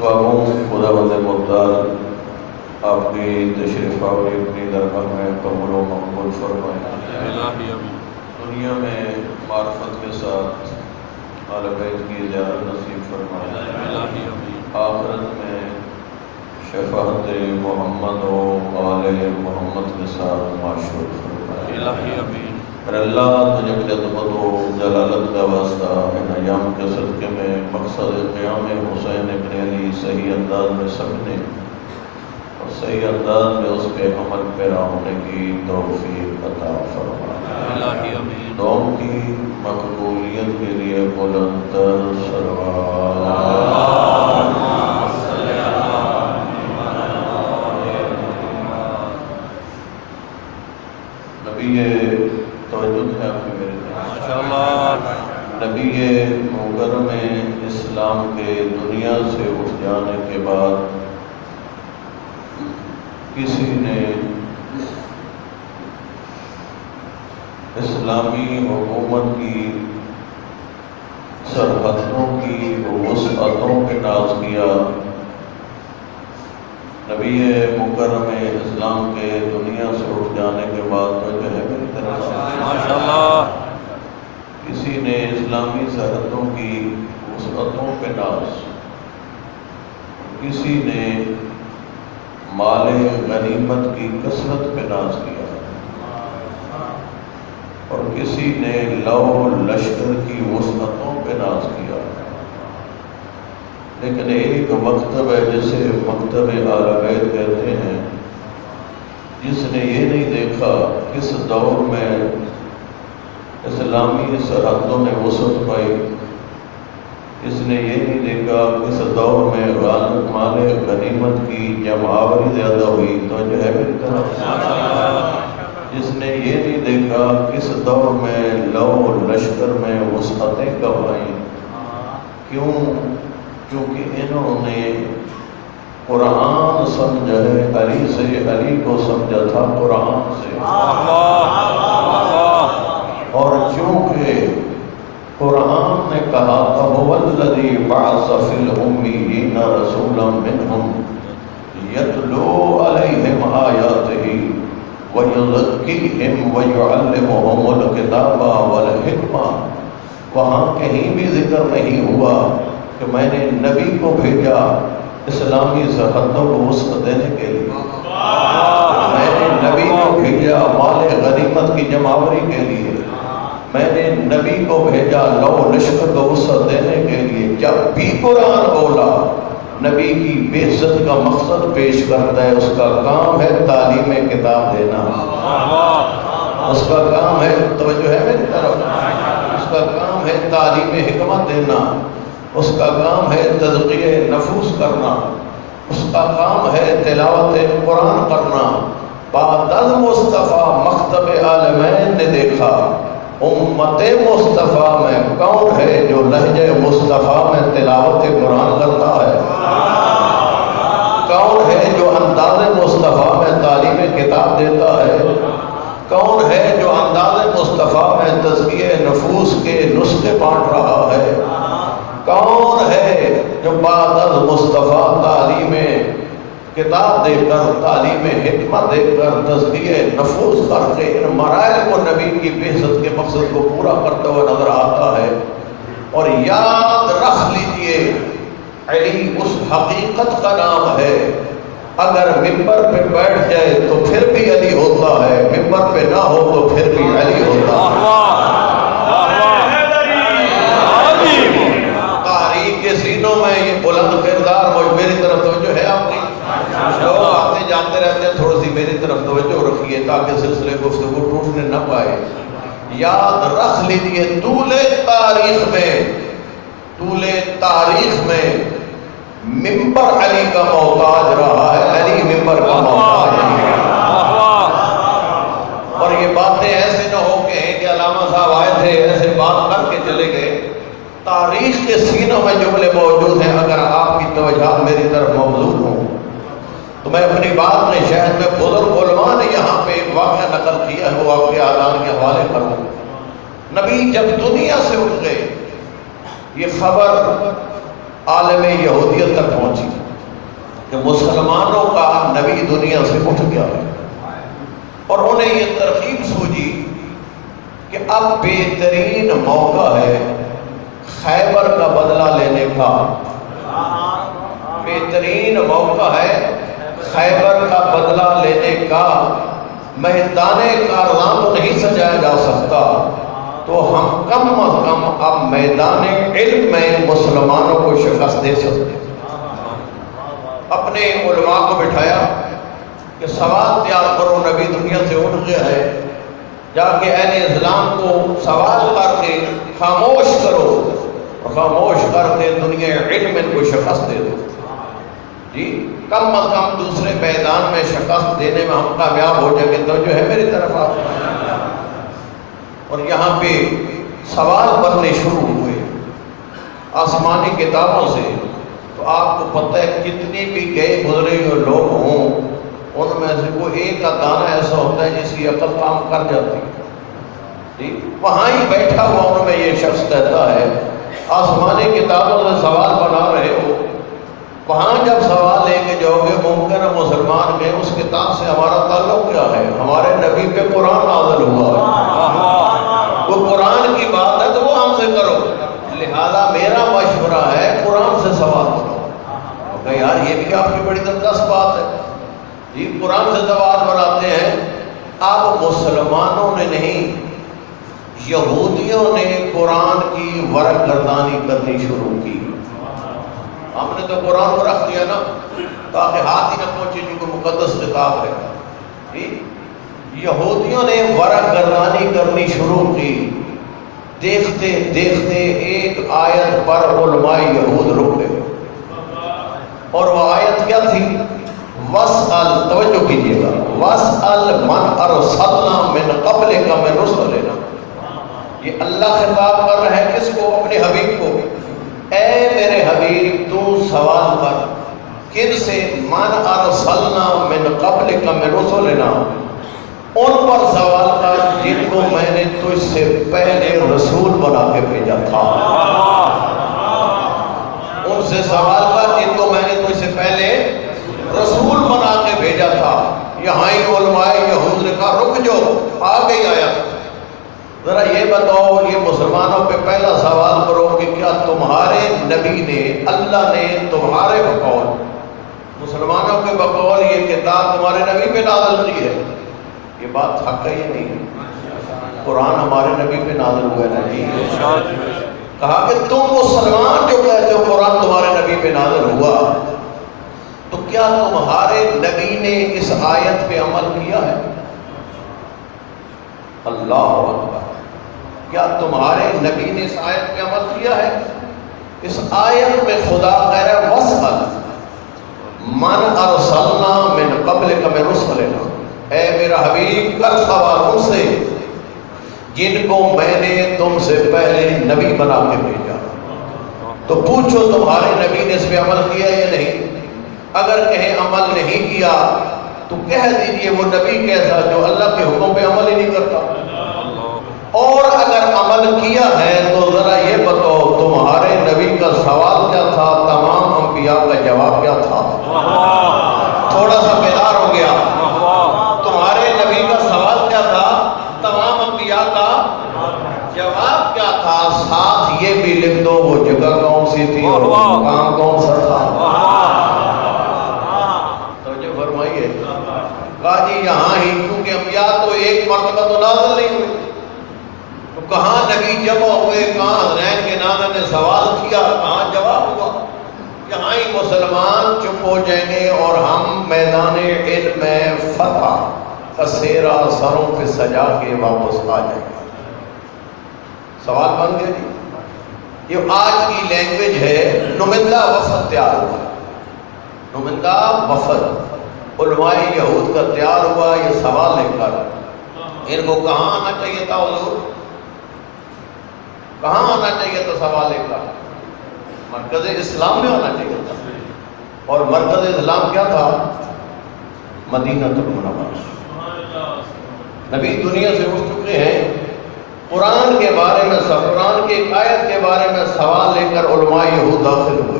وهو بھی تشریف آوری اپنی درگاہ میں قبول و مقبول فرمائے۔ دنیا میں معرفت کے ساتھ اہل بیت کی زیارت نصیب فرمائے، آخرت میں شفاعت محمد و آل محمد کے ساتھ معشور فرمائے۔ پھر اللہ تجھے عظمت و جلالت کا واسطہ ان ایام کے صدقے میں مقصد قیام حسین ابن علی صحیح انداز میں سمجھنے اور صحیح انداز میں اس کے عمل پیرا ہونے کی توفیق عطا فرمائے۔ دعاؤں کی مقبولیت کے لیے بلند تر صلوات۔ نبی توجہ ہے آپ کی میرے نبی مکرم اسلام کے دنیا سے اٹھ جانے کے بعد کسی نے اسلامی حکومت کی سرحدوں کی وسعتوں پہ ناز کیا۔ نبی مکرم اسلام کے دنیا سے اٹھ جانے کے بعد تو جو ہے میری طرف کسی نے اسلامی سرحدوں کی وسعتوں پہ ناز، کسی نے مال غنیمت کی کثرت پہ ناز کیا اور کسی نے لو لشکر کی وسعتوں پہ ناز کیا، لیکن ایک مکتب ہے جسے مکتب اہل بیت کہتے ہیں، جس نے یہ نہیں دیکھا کس دور میں اسلامی سرحدوں نے وسعت پائی، اس نے یہ نہیں دیکھا کس دور میں مال غنیمت کی جمع آوری زیادہ ہوئی، تو جو ہے میری طرف جس نے یہ نہیں دیکھا کس دور میں لو لشکر میں وسعتیں کب آئیں۔ کیوں؟ کیونکہ انہوں نے قرآن سمجھا ہے، علی سے، علی کو سمجھا تھا قرآن سے، اور چونکہ قرآن نے کہا هو الذی بعث فی الأمیین رسولا منہم یتلو علیہم آیاتہ وَيُزَكِّيهِمْ وَيُعَلِّمُهُمُ الْكِتَابَ وَالْحِکْمَةَ، وہاں کہیں بھی ذکر نہیں ہوا کہ میں نے نبی کو بھیجا اسلامی سرحدوں کو وسعت دینے کے لیے، میں نے نبی کو بھیجا مال غنیمت کی جمعآوری کے لیے، میں نے نبی کو بھیجا لو لشکر کو وسعت دینے کے لیے۔ جب بھی قرآن بولا نبی کی بے عزت کا مقصد پیش کرتا ہے، اس کا کام ہے تعلیم کتاب دینا، اس کا کام ہے، توجہ ہے میری طرف، اس کا کام ہے تعلیم حکمت دینا، اس کا کام ہے تزکیہ نفوس کرنا، اس کا کام ہے تلاوت قرآن کرنا۔ بعد از مصطفیٰ مکتب عالمین نے دیکھا امت مصطفیٰ میں کون ہے جو لہجہ مصطفیٰ میں تلاوت قرآن کرتا ہے، کون ہے جو انداز مصطفیٰ میں تعلیم کتاب دیتا ہے، کون ہے جو انداز مصطفیٰ میں تزکیہ نفوس کے نسخے بانٹ رہا ہے، کون ہے جو بعد از مصطفیٰ تعلیم کتاب دے کر، تعلیم حکمت دے کر، تزکیہ نفوس کر کے ان مراحل کو نبی کی بعثت کے مقصد کو پورا کرتا ہوا نظر آتا ہے۔ اور یاد رکھ لیجئے علی اس حقیقت کا نام ہے، اگر ممبر پہ بیٹھ جائے تو پھر بھی علی ہوتا ہے، ممبر پہ نہ ہو تو پھر بھی علی ہوتا ہے۔ تاریخ کے سینوں میں یہ بلند کردار میری طرف توجہ ہے آپ کی، لوگ آتے جاتے رہتے ہیں، تھوڑی سی میری طرف توجہ رکھیے تاکہ سلسلے گفتگو ٹوٹنے نہ پائے۔ یاد رکھ لیجئے طول تاریخ میں ممبر علی کا محتاج رہا ہے، علی ممبر کا محتاج نہیں رہا۔ اور یہ باتیں ایسے نہ ہو کہ علامہ صاحب آئے تھے ایسے بات کر کے چلے گئے، تاریخ کے سینوں میں جملے موجود ہیں، اگر آپ کی توجہ میری طرف موجود ہوں تو میں اپنی بات میں شہد میں بزرگ علماء نے یہاں پہ ایک واقعہ نقل کیا ہے، وہ واقعہ اذان کے حوالے کروں۔ نبی جب دنیا سے اٹھ گئے یہ خبر عالم یہودیت تک پہنچی، کہ مسلمانوں کا نبی دنیا سے اٹھ گیا ہے، اور انہیں یہ ترغیب سوچی کہ اب بہترین موقع ہے خیبر کا بدلہ لینے کا، بہترین موقع ہے خیبر کا بدلہ لینے کا۔ میدان کارزاں تو نہیں سجایا جا سکتا، تو ہم کم از کم اب میدان علم میں مسلمانوں کو شکست دے سکتے۔ اپنے علماء کو بٹھایا کہ سوال تیار کرو، نبی دنیا سے اٹھ گیا ہے، جا کے اہل اسلام کو سوال کر کے خاموش کرو، خاموش کر کے دنیا علم ان کو شکست دے دو۔ جی کم از کم دوسرے میدان میں شکست دینے میں ہم کامیاب ہو جائیں گے، تو جو ہے میری طرف آپ۔ اور یہاں پہ سوال بننے شروع ہوئے آسمانی کتابوں سے، تو آپ کو پتہ ہے کتنی بھی گئے گزرے ہوئے لوگ ہوں، ان میں سے کوئی ایک کا دانہ ایسا ہوتا ہے جس کی عقل کام کر جاتی ہے۔ جی وہاں ہی بیٹھا ہوا ان میں یہ شخص کہتا ہے آسمانی کتابوں سے سوال بنا رہے ہو، وہاں جب سوال لے کے جاؤ گے ممکن ہے مسلمان میں اس کتاب سے ہمارا تعلق کیا ہے؟ ہمارے نبی پہ قرآن نازل ہوا ہے، وہ قرآن کی بات ہے تو وہ ہم سے کرو، لہذا میرا مشورہ ہے قرآن سے سوال کرو۔ کہ یار یہ بھی آپ کی بڑی زبردست بات ہے، جی قرآن سے سوال بناتے ہیں۔ اب مسلمانوں نے نہیں، یہودیوں نے قرآن کی ورق گردانی کرنی شروع کی۔ ہم نے تو قرآن کو رکھ دیا نا تاکہ ہاتھ ہی نہ پہنچے، جو کہ مقدس کتاب ہے۔ جی یہودیوں نے ورق گردانی کرنی شروع کی، دیکھتے دیکھتے ایک آیت پر علماء یہود رک گئے، اور وہ آیت کیا تھی؟ وَاسْأَلْ، توجہ کیجئے گا، وَاسْأَلْ مَنْ أَرْسَلْنَا مِنْ قَبْلِكَ مِنْ رُسُلِنَا۔ یہ اللہ خطاب کر رہا ہے کس کو؟ اپنے حبیب کو۔ اے میرے حبیب تو سوال کر، کن سے؟ مَنْ أَرْسَلْنَا مِنْ قَبْلِكَ مِنْ رُسُلِنَا، ان پر سوال کر جن کو میں نے تجھ سے پہلے رسول بنا کے بھیجا تھا۔ ان سے سوال کر جن کو میں نے تجھ سے پہلے رسول بنا کے بھیجا تھا۔ یہاں ہی علماء یہود نے کہا رک جاؤ، آ گئی آیت، ذرا یہ بتاؤ، یہ مسلمانوں پہ پہلا سوال کرو کہ کیا تمہارے نبی نے، اللہ نے تمہارے بقول، مسلمانوں کے بقول یہ کتاب تمہارے نبی پہ نازل کی ہے؟ یہ بات حق ہے یہ نہیں؟ قرآن ہمارے نبی پہ نازل ہوا ہے نہیں؟ کہا کہ تم مسلمان جو کہتے ہو قرآن تمہارے نبی پہ نازل ہوا، تو کیا تمہارے نبی نے اس آیت پہ عمل کیا ہے؟ اللہ اکبر، کیا تمہارے نبی نے اس آیت پہ عمل کیا ہے؟ اس آیت میں خدا کہہ رہا ہے وَاسْأَلْ مَنْ أَرْسَلْنَا مِنْ قَبْلِكَ مِنْ رُسُلِنَا، اے میرا حبیب کر سوال ان سے جن کو میں نے تم سے پہلے نبی بنا کے بھیجا، تو پوچھو تمہارے نبی نے اس پہ عمل کیا یا نہیں؟ اگر کہیں عمل نہیں کیا تو کہہ دیجئے وہ نبی کیسا جو اللہ کے حکم پہ عمل ہی نہیں کرتا، اور اگر عمل کیا ہے تو ذرا یہ بتاؤ تمہارے نبی کا سوال کیا تھا، تمام انبیاء کا جواب کیا تھا؟ تھوڑا سا بیدار ہو گیا، تمہارے نبی کا سوال کیا تھا، تمام انبیاء کا جواب کیا تھا، ساتھ یہ بھی لکھ دو وہ جگہ کون سی تھی اور کام کون سا تھا۔ توجہ فرمائیے، کہا جی یہاں ہی، کیونکہ انبیاء تو ایک مرتبہ تو نازل نہیں ہوئی، تو کہاں نبی جمع ہوئے، کہاں حسنین کے نانا نے سوال کیا، کہاں جواب ہوا؟ یہاں ہی مسلمان چپ ہو جائیں گے اور ہم میدان علم میں فتح کا سیرا سروں پہ سجا کے واپس آ جائیں گے۔ سوال بن گیا جی۔ یہ آج کی لینگویج ہے، نمائندہ وفد تیار ہوا، نمائندہ وفد علماء یہود کا تیار ہوا، یہ سوال لے کر ان کو کہاں آنا چاہیے تھا حضور؟ کہاں آنا چاہیے تھا سوال لے کر؟ مرکز اسلام میں آنا چاہیے تھا، اور مرکز اسلام کیا تھا؟ مدینہ المنورہ۔ نبی دنیا سے اٹھ چکے ہیں، قرآن کے بارے میں قرآن کی ایک آیت کے بارے میں سوال لے کر علماء یہود داخل ہوئے،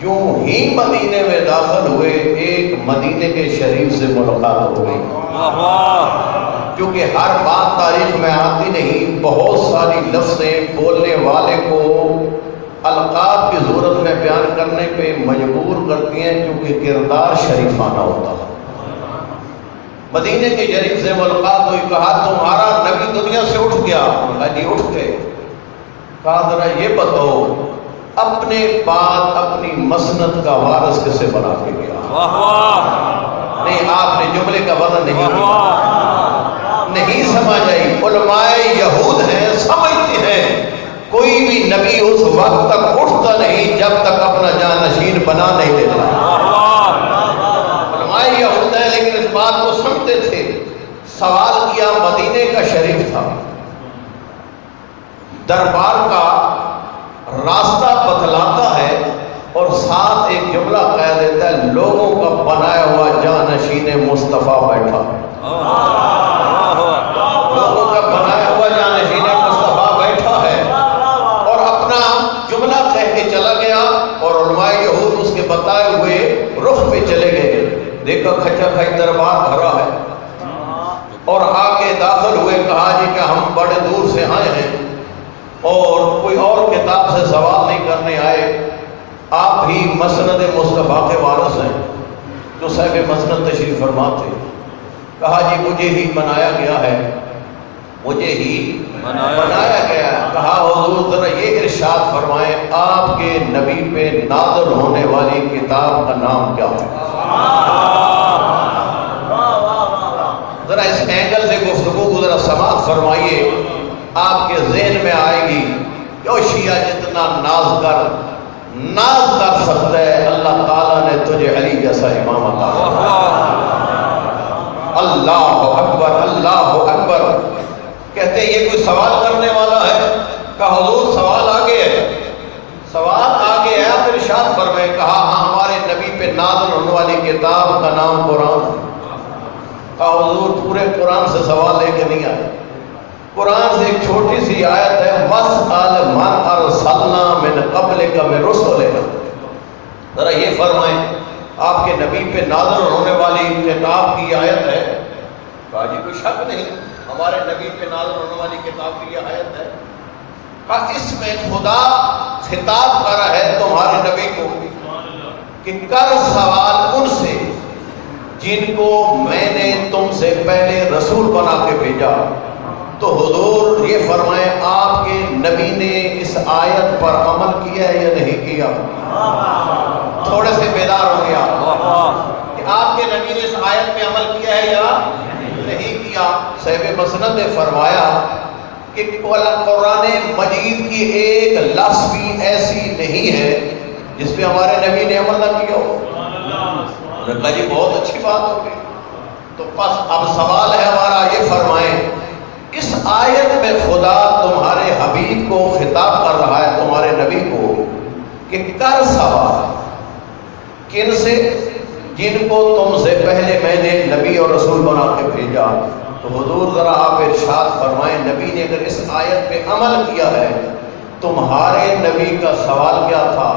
جو ہی مدینے میں داخل ہوئے ایک مدینے کے شریف سے ملاقات ہو گئی. کیونکہ ہر بات تاریخ میں آتی نہیں، بہت ساری لفظیں بولنے والے کو القاب کی صورت میں بیان کرنے پہ مجبور کرتی ہیں، کیونکہ کردار شریفانہ ہوتا ہے. مدینے کے شریف سے ملاقات ہوئی، کہا تمہارا نبی دنیا سے اٹھ گیا. کہا جی اٹھ گئے. کہا ذرا یہ بتاؤ اپنے بعد اپنی مسند کا وارث کسے بنا کے گیا؟ نہیں، آپ نے جملے کا وزن نہیں سمجھ آئی. علماء یہود ہیں، سمجھتے ہیں کوئی بھی نبی اس وقت تک اٹھتا نہیں جب تک اپنا جانشین بنا نہیں لیتا. علماء یہود ہیں لیکن اس بات کو سمجھتے تھے. سوال کیا، مدینے کا شریف تھا، دربار کا راستہ بتلاتا ہے اور ساتھ ایک جملہ کہہ دیتا ہے، لوگوں کا بنایا ہوا جانشین مصطفیٰ بیٹھا ہے. لوگوں کا بنایا ہوا جانشین مصطفیٰ بیٹھا ہے، اور اپنا جملہ کہہ کے چلا گیا. اور علماء یہود اس کے بتائے ہوئے رخ پہ چلے گئے. دیکھا کھچا کھچ دربار بھرا ہے، اور آگے داخل ہوئے. کہا جی کہ ہم بڑے دور سے آئے ہیں اور کوئی اور کتاب سے سوال نہیں کرنے آئے، آپ ہی مسند مصطفیٰ کے وارث ہیں جو صاحب مسند تشریف فرما تھے. کہا جی مجھے ہی بنایا گیا ہے، مجھے ہی بنایا گیا ہے. کہا حضور ذرا یہ ارشاد فرمائیں آپ کے نبی پہ نازل ہونے والی کتاب کا نام کیا ہے؟ ذرا اس اینگل سے گفتگو کو ذرا سماعت فرمائیے، آپ کے ذہن میں آئے گی کہ او شیعہ جتنا ناز کر سکتا ہے، اللہ تعالیٰ نے تجھے علی جیسا امام عطا فرمایا. اللہ اکبر، اللہ اکبر. کہتے ہیں یہ کوئی سوال کرنے والا ہے؟ کہا حضور سوال آگے ہے، سوال آگے ہے، آپ ارشاد فرمائیں. کہا ہاں ہمارے نبی پہ نازل ہونے والی کتاب کا نام قرآن ہے. کہا حضور پورے قرآن سے سوال لے کے نہیں آئے، قرآن سے ایک چھوٹی سی آیت ہے، وَاسْأَلْ مَنْ أَرْسَلْنَا مِنْ قَبْلِكَ مِنْ رُسُلِنَا. ذرا یہ فرمائیں آپ کے نبی پہ نازل ہونے والی کتاب کی آیت ہے؟ کہا جی کوئی شک نہیں، ہمارے نبی پہ نازل ہونے والی کتاب کی یہ آیت ہے. کہا اس میں خدا خطاب کر رہا ہے تمہارے نبی کو کہ کر سوال ان سے جن کو میں نے تم سے پہلے رسول بنا کے بھیجا. تو حضور یہ فرمائیں آپ کے نبی نے اس آیت پر عمل کیا ہے یا نہیں کیا؟ تھوڑے سے بیدار ہو گیا کہ آپ کے نبی نے اس آیت میں عمل کیا ہے یا نہیں کیا. صاحب مسند نے فرمایا کہ قرآن مجید کی ایک لفظ بھی ایسی نہیں ہے جس پہ ہمارے نبی نے عمل نہ کیا ہو. کہا جی بہت اچھی بات ہو گئی. تو بس اب سوال ہے ہمارا، یہ فرمائیں اس آیت میں خدا تمہارے حبیب کو خطاب کر رہا ہے، تمہارے نبی کو، کہ کر سوال کن سے؟ جن کو تم سے پہلے میں نے نبی اور رسول بنا کے بھیجا. تو حضور ذرا آپ ارشاد فرمائیں نبی نے اگر اس آیت پہ عمل کیا ہے، تمہارے نبی کا سوال کیا تھا،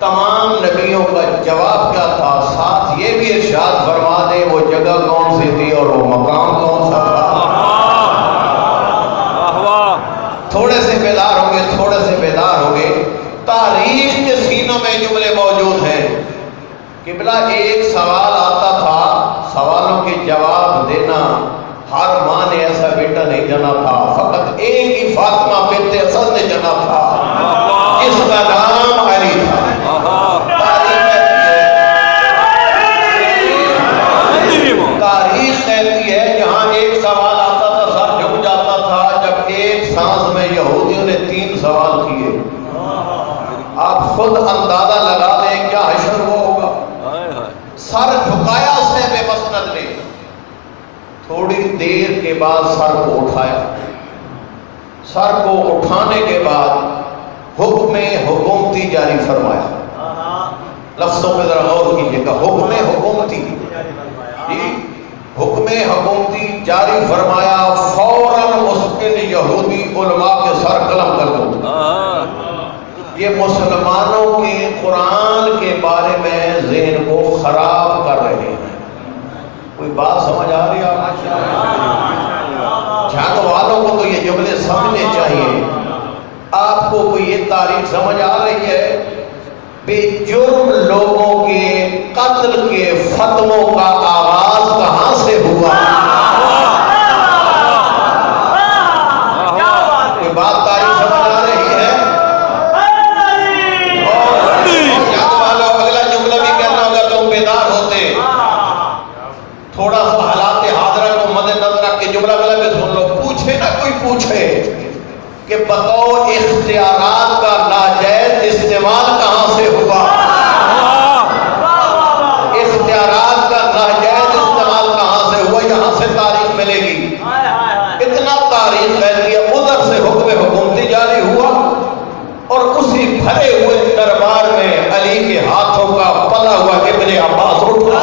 تمام نبیوں کا جواب کیا تھا؟ ساتھ یہ بھی ارشاد فرما دے وہ جگہ کون سی تھی اور وہ مقام کون سا تھا. تھوڑے سے بیدار ہوں گے، تھوڑے سے بیدار ہوں گے. تاریخ کے سینوں میں جملے موجود ہیں. قبلہ ایک سوال آتا تھا، سوالوں کے جواب دینا. ہر ماں نے ایسا بیٹا نہیں جنا تھا، فقط ایک ہی فاطمہ بنت اسد نے جنا تھا جس کا نام علی تھا. تاریخ کہتی ہے جہاں ایک سوال آتا تھا سر جھک جاتا تھا، جب ایک سانس میں یہودیوں نے 3 سوال کیے. آپ خود اندازہ لگا دیں کیا حشر وہ ہوگا. سر جھکایا صاحب مسند نے، تھوڑی دیر کے بعد سر کو اٹھایا. سر کو اٹھانے کے بعد حکم حکومتی جاری فرمایا. لفظوں پہ ذرا غور کیجیے گا، حکم حکومتی جی، حکم حکومتی جاری فرمایا. فوراً مسکن یہودی علماء کے سر قلم کر دو. یہ مسلمانوں کے قرآن کے بارے میں ذہن کو خراب کر رہے ہیں۔ کوئی بات سمجھ آ رہی ہے آپ؟ جھاگ والوں کو تو یہ جملے سمجھنے چاہیے۔ آپ کو کوئی یہ تاریخ سمجھ آ رہی ہے؟ بے جرم لوگوں کے قتل کے فتووں کا آغاز کہاں سے ہوا؟ کوئی بات تاریخ سمجھ آ رہی ہے؟ جھاگ والوں اگلا جملہ بھی کہنا اگر تم بیدار ہوتے، تھوڑا سا حالات حاضرہ کو مد نظر رکھ کے جملہ اگلا بھی سن لو۔ پوچھے نہ کوئی پوچھے کہ بطور اختیارات کا ناجائز استعمال کہاں سے ہوا؟ اختیارات کا ناجائز استعمال کہاں سے ہوا؟ یہاں سے تاریخ ملے گی۔ اتنا تاریخ ہے کہ ادھر سے حکم حکومتی جاری ہوا اور اسی بھرے ہوئے دربار میں علی کے ہاتھوں کا پلا ہوا ابن عباس اٹھا۔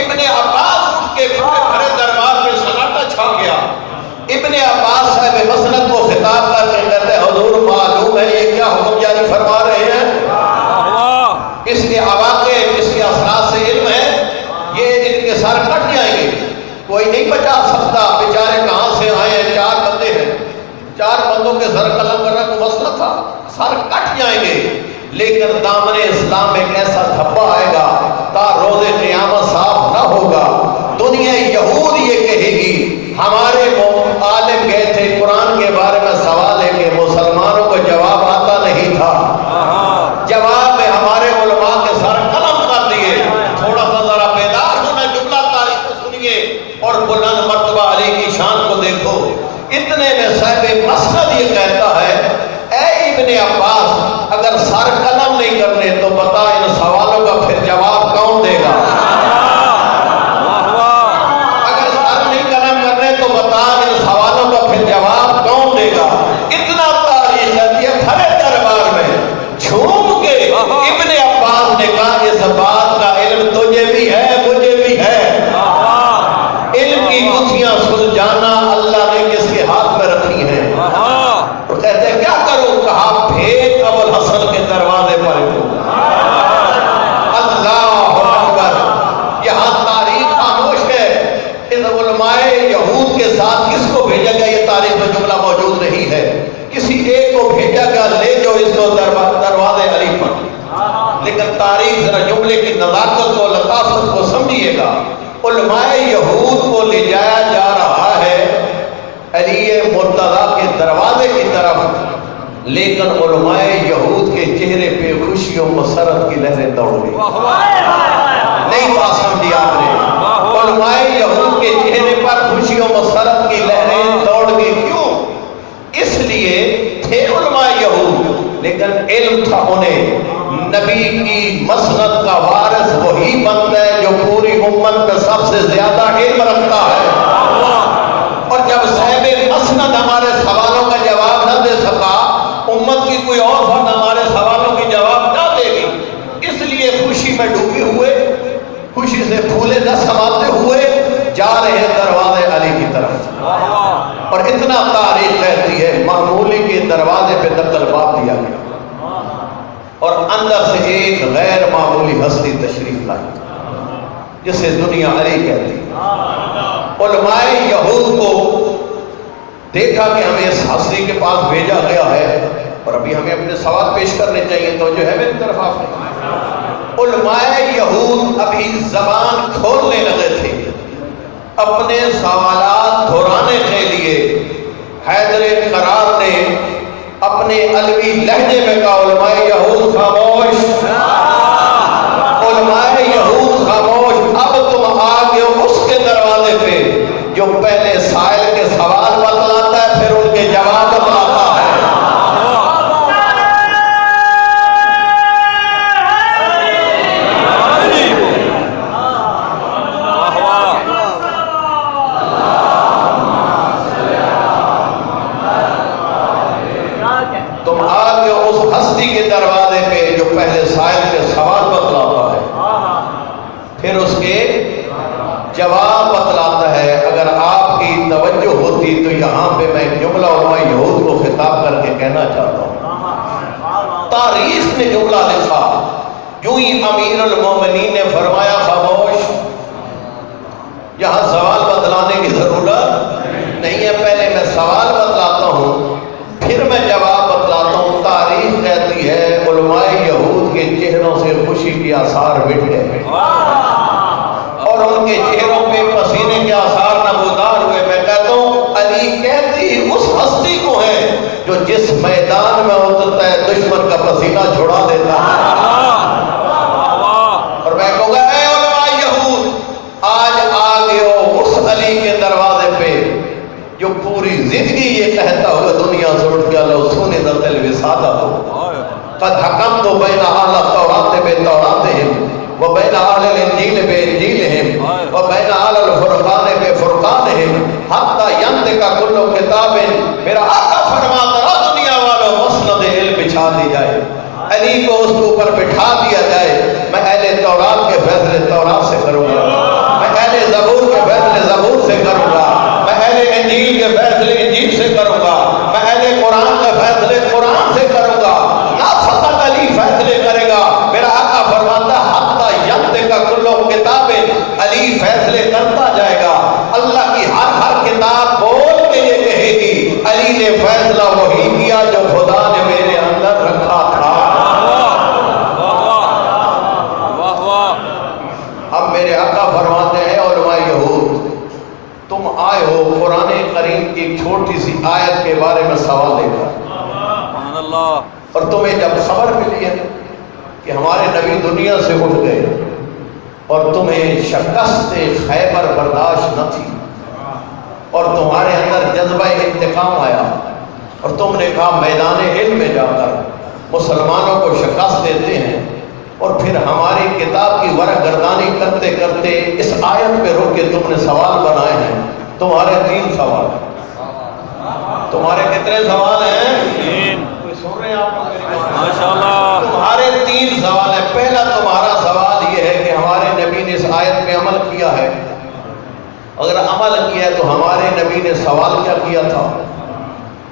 ابن عباس اٹھ کے بھرے دربار میں سناٹا چھا گیا۔ ابن عباس صاحب مسند کو خطاب کر کے کہتے ہیں حضور معلوم ہے یہ کیا حکم جاری فرما رہے ہیں؟ اس کے عواقب، اس کے اثرات سے علم ہے، یہ ان کے سر کٹ جائیں گے، کوئی نہیں بچا سکتا۔ بیچارے کہاں سے آئے ہیں؟ 4 بندے ہیں، 4 بندوں کے سر قلم کرنا کوئی مسئلہ تھا؟ سر کٹ جائیں گے، لیکن دامن اسلام میں ایک ایسا دھبا آئے گا تا روز قیامت صاف نہ ہوگا۔ دنیا یہود یہ کہے گی ہمارے عالم گئے تھے قرآن کے بارے میں سوال ہے کہ مسلمانوں کو جواب آتا نہیں تھا، جواب میں ہمارے علماء کے سر قلم کر دیے۔ تھوڑا سا ذرا بیدار ہونا، جملہ تاریخ کو سنیے اور بلند مرتبہ علی کی شان کو دیکھو۔ اتنے میں صاحب مسند یہ کہتا ہے اے ابن عباس اگر سر قلم نہیں کرنے تو بتا ان سوالوں کا پھر جواب کون دے گا؟ اگر سر نہیں قلم کرنے تو بتا ان سوالوں کا پھر جواب کون دے گا؟ اتنا تاریخ ہے یہ بھرے دربار میں جھوم کے ابن عباس نے کہا اس بات کا علم تجھے بھی ہے مجھے بھی ہے، علم کی گتھیاں سلجھانا اللہ نے کس کے ہاتھ میں رکھی ہیں۔ اور کہتے ہیں کیا کروں؟ کہا بھیج ابوالحسن کے دروازے پر کو۔ اللہ اکبر! یہاں تاریخ خاموش ہے۔ اس علماء یہود کے ساتھ کس کو بھیجا گیا یہ تاریخ میں جملہ موجود نہیں ہے۔ کسی ایک کو بھیجا گیا لے جو اس کو دروازے علی پر۔ لیکن تاریخ ذرا جملے کی نزاکت کو لطافت کو سمجھیے گا۔ علماء یہود کو لے جایا جا رہا ہے علی مرتضیٰ کے دروازے کی طرف، لیکن علماء یہود کے چہرے پہ خوشی و مسرت کی لہریں دوڑ گئی۔ نہیں بات سمجھی آپ نے؟ علماء یہود کے چہرے پر خوشی و مسرت کی لہریں دوڑ گئی۔ کیوں؟ اس لیے تھے علماء یہود لیکن علم تھا انہیں نبی کی مسند کا وارث وہی بنتا ہے جو پوری امت میں سب سے زیادہ علم رکھتا ہے۔ اور جب صاحب مسند ہمارے سوالوں کا جواب نہ دے سکا، امت کی کوئی اور فرد ہمارے سوالوں کی جواب نہ دے گی، اس لیے خوشی میں ڈوبے ہوئے، خوشی سے پھولے نہ سماتے ہوئے جا رہے ہیں دروازے علی کی طرف۔ اور اتنا تاریخ کہتی ہے معمولی کے دروازے پہ نقل بات دیا گیا اور اندر سے ایک غیر معمولی ہستی تشریف لائی جسے دنیا علی کہتی ہے۔ علماء یہود کو دیکھا کہ ہمیں اس ہستی کے پاس بھیجا گیا ہے اور ابھی ہمیں اپنے سوال پیش کرنے چاہیے، تو جو ہے میری طرف آپ نے۔ علماء یہود ابھی زبان کھولنے لگے تھے اپنے سوالات دہرانے کے لیے۔ حیدر قرار نے اپنے علوی لہجے میں کہا علماء یہود خاموش، علماء یہود خاموش، اب تم آگے اس کے دروازے پہ جو پہلے سائل کے سوال بتلاتا ہے پھر ان کے جواب بتلاتا ہے۔ تم آگے اس ہستی کے دروازے پہ جو پہلے سائل کے سوال بتلاتا ہے پھر اس کے جواب بتلاتا ہے۔ اگر آپ کی توجہ ہوتی تھی، تو یہاں پہ میں ایک جملہ علماء یہود کو خطاب کر کے کہنا چاہتا ہوں۔ تاریخ نے جملہ لکھا، جو ہی امیر المومنین نے فرمایا خاموش، یہاں سوال بتلانے کی ضرورت نہیں ہے، پہلے میں سوال بتلاتا ہوں پھر میں جواب بتلاتا ہوں۔ تاریخ کہتی ہے علماء یہود کے چہروں سے خوشی کے آثار مٹ گئے اور ان کے چہروں پہ پسینے کے آثار نمودار ہوئے۔ میں کہتا ہوں علی کہتی اس ہستی کو ہے جو جس میدان میں اترتا ہے دشمن کا پسینہ چھڑا دیتا ہے۔ اور میں کہوں گا اے علماء یہود، آج آ گئے ہو اس علی کے دروازے پہ جو پوری زندگی یہ کہتا ہوا دنیا سے اٹھ کے لو سونے دل الوسادہ ہو قد حکمت بین اہل التوراۃ بتوراتہم وبین اہل الانجیل بانجیلہم وبین اہل الفرقان بفرقانہم حتی ینطق کل کتاب۔ میرا آقا فرماتا رہا دنیا والوں مسند علم بچھا دی جائے، علی کو اس کے اوپر بٹھا دیا جائے، میں اہل تورات کے فیصلے تورات سے کروں گا، میں اہل زبور کے فیصلے زبور سے کروں گا، میں اہل انجیل کے فیصلے انجیل سے کروں گا، میں اہل قرآن کے فیصلے قرآن سے کروں گا، نہ فقط علی فیصلے کرے گا۔ میرا آقا فرماتا حتی ینطق کل کتاب، علی فیصلے کرتا جائے گا، اللہ کی ہر کتاب بول کے یہ کہے گی علی نے فیصلہ وہی کیا جو خدا نے میرے اندر رکھا تھا۔ اب میرے آقا فرماتے ہیں علماء یہود، تم آئے ہو قرآن کریم کی ایک چھوٹی سی آیت کے بارے میں سوال لے کر، اور تمہیں جب خبر ملی ہے کہ ہمارے نبی دنیا سے اٹھ گئے اور تمہیں شکست خیبر برداشت نہ تھی اور تمہارے اندر جذبہ انتقام آیا اور تم نے کہا میدان علم میں جا کر مسلمانوں کو شکست دیتے ہیں، اور پھر ہماری کتاب کی ورق گردانی کرتے کرتے اس آیت پہ رک کے تم نے سوال بنائے ہیں۔ تمہارے 3 سوال ہیں۔ تمہارے کتنے سوال ہیں؟ 3۔ کوئی سن رہے ہیں آپ؟ ماشاءاللہ تمہارے 3 سوال ہیں۔ پہلا تمہارا سوال یہ ہے کہ ہمارے نبی نے اس آیت پہ عمل کیا ہے؟ اگر عمل کیا ہے تو ہمارے نبی نے سوال کیا کیا تھا؟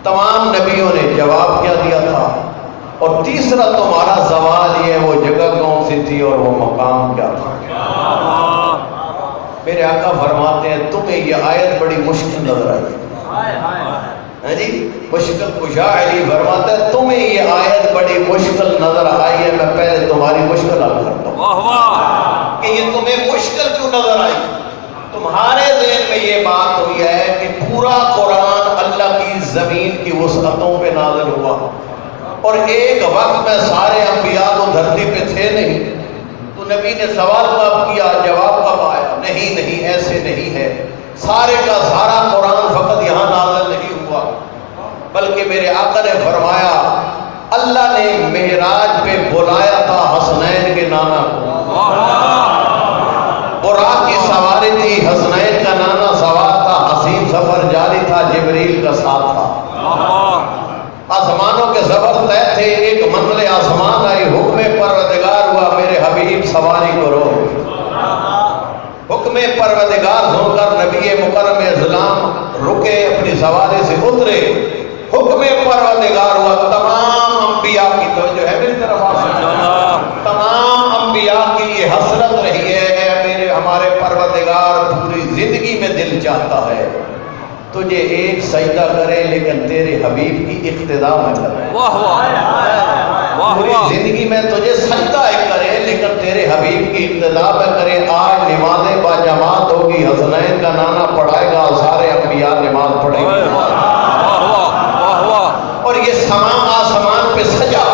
تمام نبیوں نے جواب کیا دیا تھا؟ اور تیسرا تمہارا سوال یہ ہے وہ جگہ کون سی تھی اور وہ مقام کیا تھا؟ میرے آقا فرماتے ہیں تمہیں یہ آیت بڑی مشکل نظر آئی جی، مشکل کشا علی فرماتا ہے تمہیں یہ آیت بڑی مشکل نظر آئی ہے، میں پہلے تمہاری مشکل حل کرتا ہوں کہ یہ تمہیں مشکل کیوں نظر آئی۔ تمہارے ذہن میں یہ بات ہوئی ہے کہ پورا قرآن اللہ کی زمین کی وسعتوں پہ نازل ہوا اور ایک وقت میں سارے انبیاء تو دھرتی پہ تھے نہیں، تو نبی نے سوال کب کیا، جواب کب آیا؟ نہیں نہیں، ایسے نہیں ہے، سارے کا سارا قرآن فقط یہاں نازل نہیں ہوا، بلکہ میرے آقا نے فرمایا اللہ نے معراج پہ بلایا تھا حسنین کے نانا کو، براق کی سواری تھی، حسنین کا نانا سوار تھا، حسین سفر جاری تھا، جبریل کا ساتھ تھا، آسمانوں کے سفر طے تھے، ایک منزل آسمان آئی، حکم پروردگار ہوا میرے حبیب سواری کرو، حکم پروردگار سن کر نبی مکرم اسلام رکے، اپنی سواری سے اترے، حکم پروردگار ہوا، تمام انبیاء کی توجہ ہے میری طرف، تمام انبیاء کی یہ حسرت رہی ہے میرے ہمارے پروردگار پوری زندگی میں دل چاہتا ہے تجھے ایک سجدہ کرے لیکن تیرے حبیب کی اقتداء میں کرے، پوری زندگی میں تجھے سجدہ کرے لیکن تیرے حبیب کی اقتداء میں کرے۔ آج نمازیں با جماعت ہوگی، حسنین کا نانا پڑھائے گا، سارے انبیاء نماز پڑھیں گے، اور یہ تمام آسمان پہ سجا،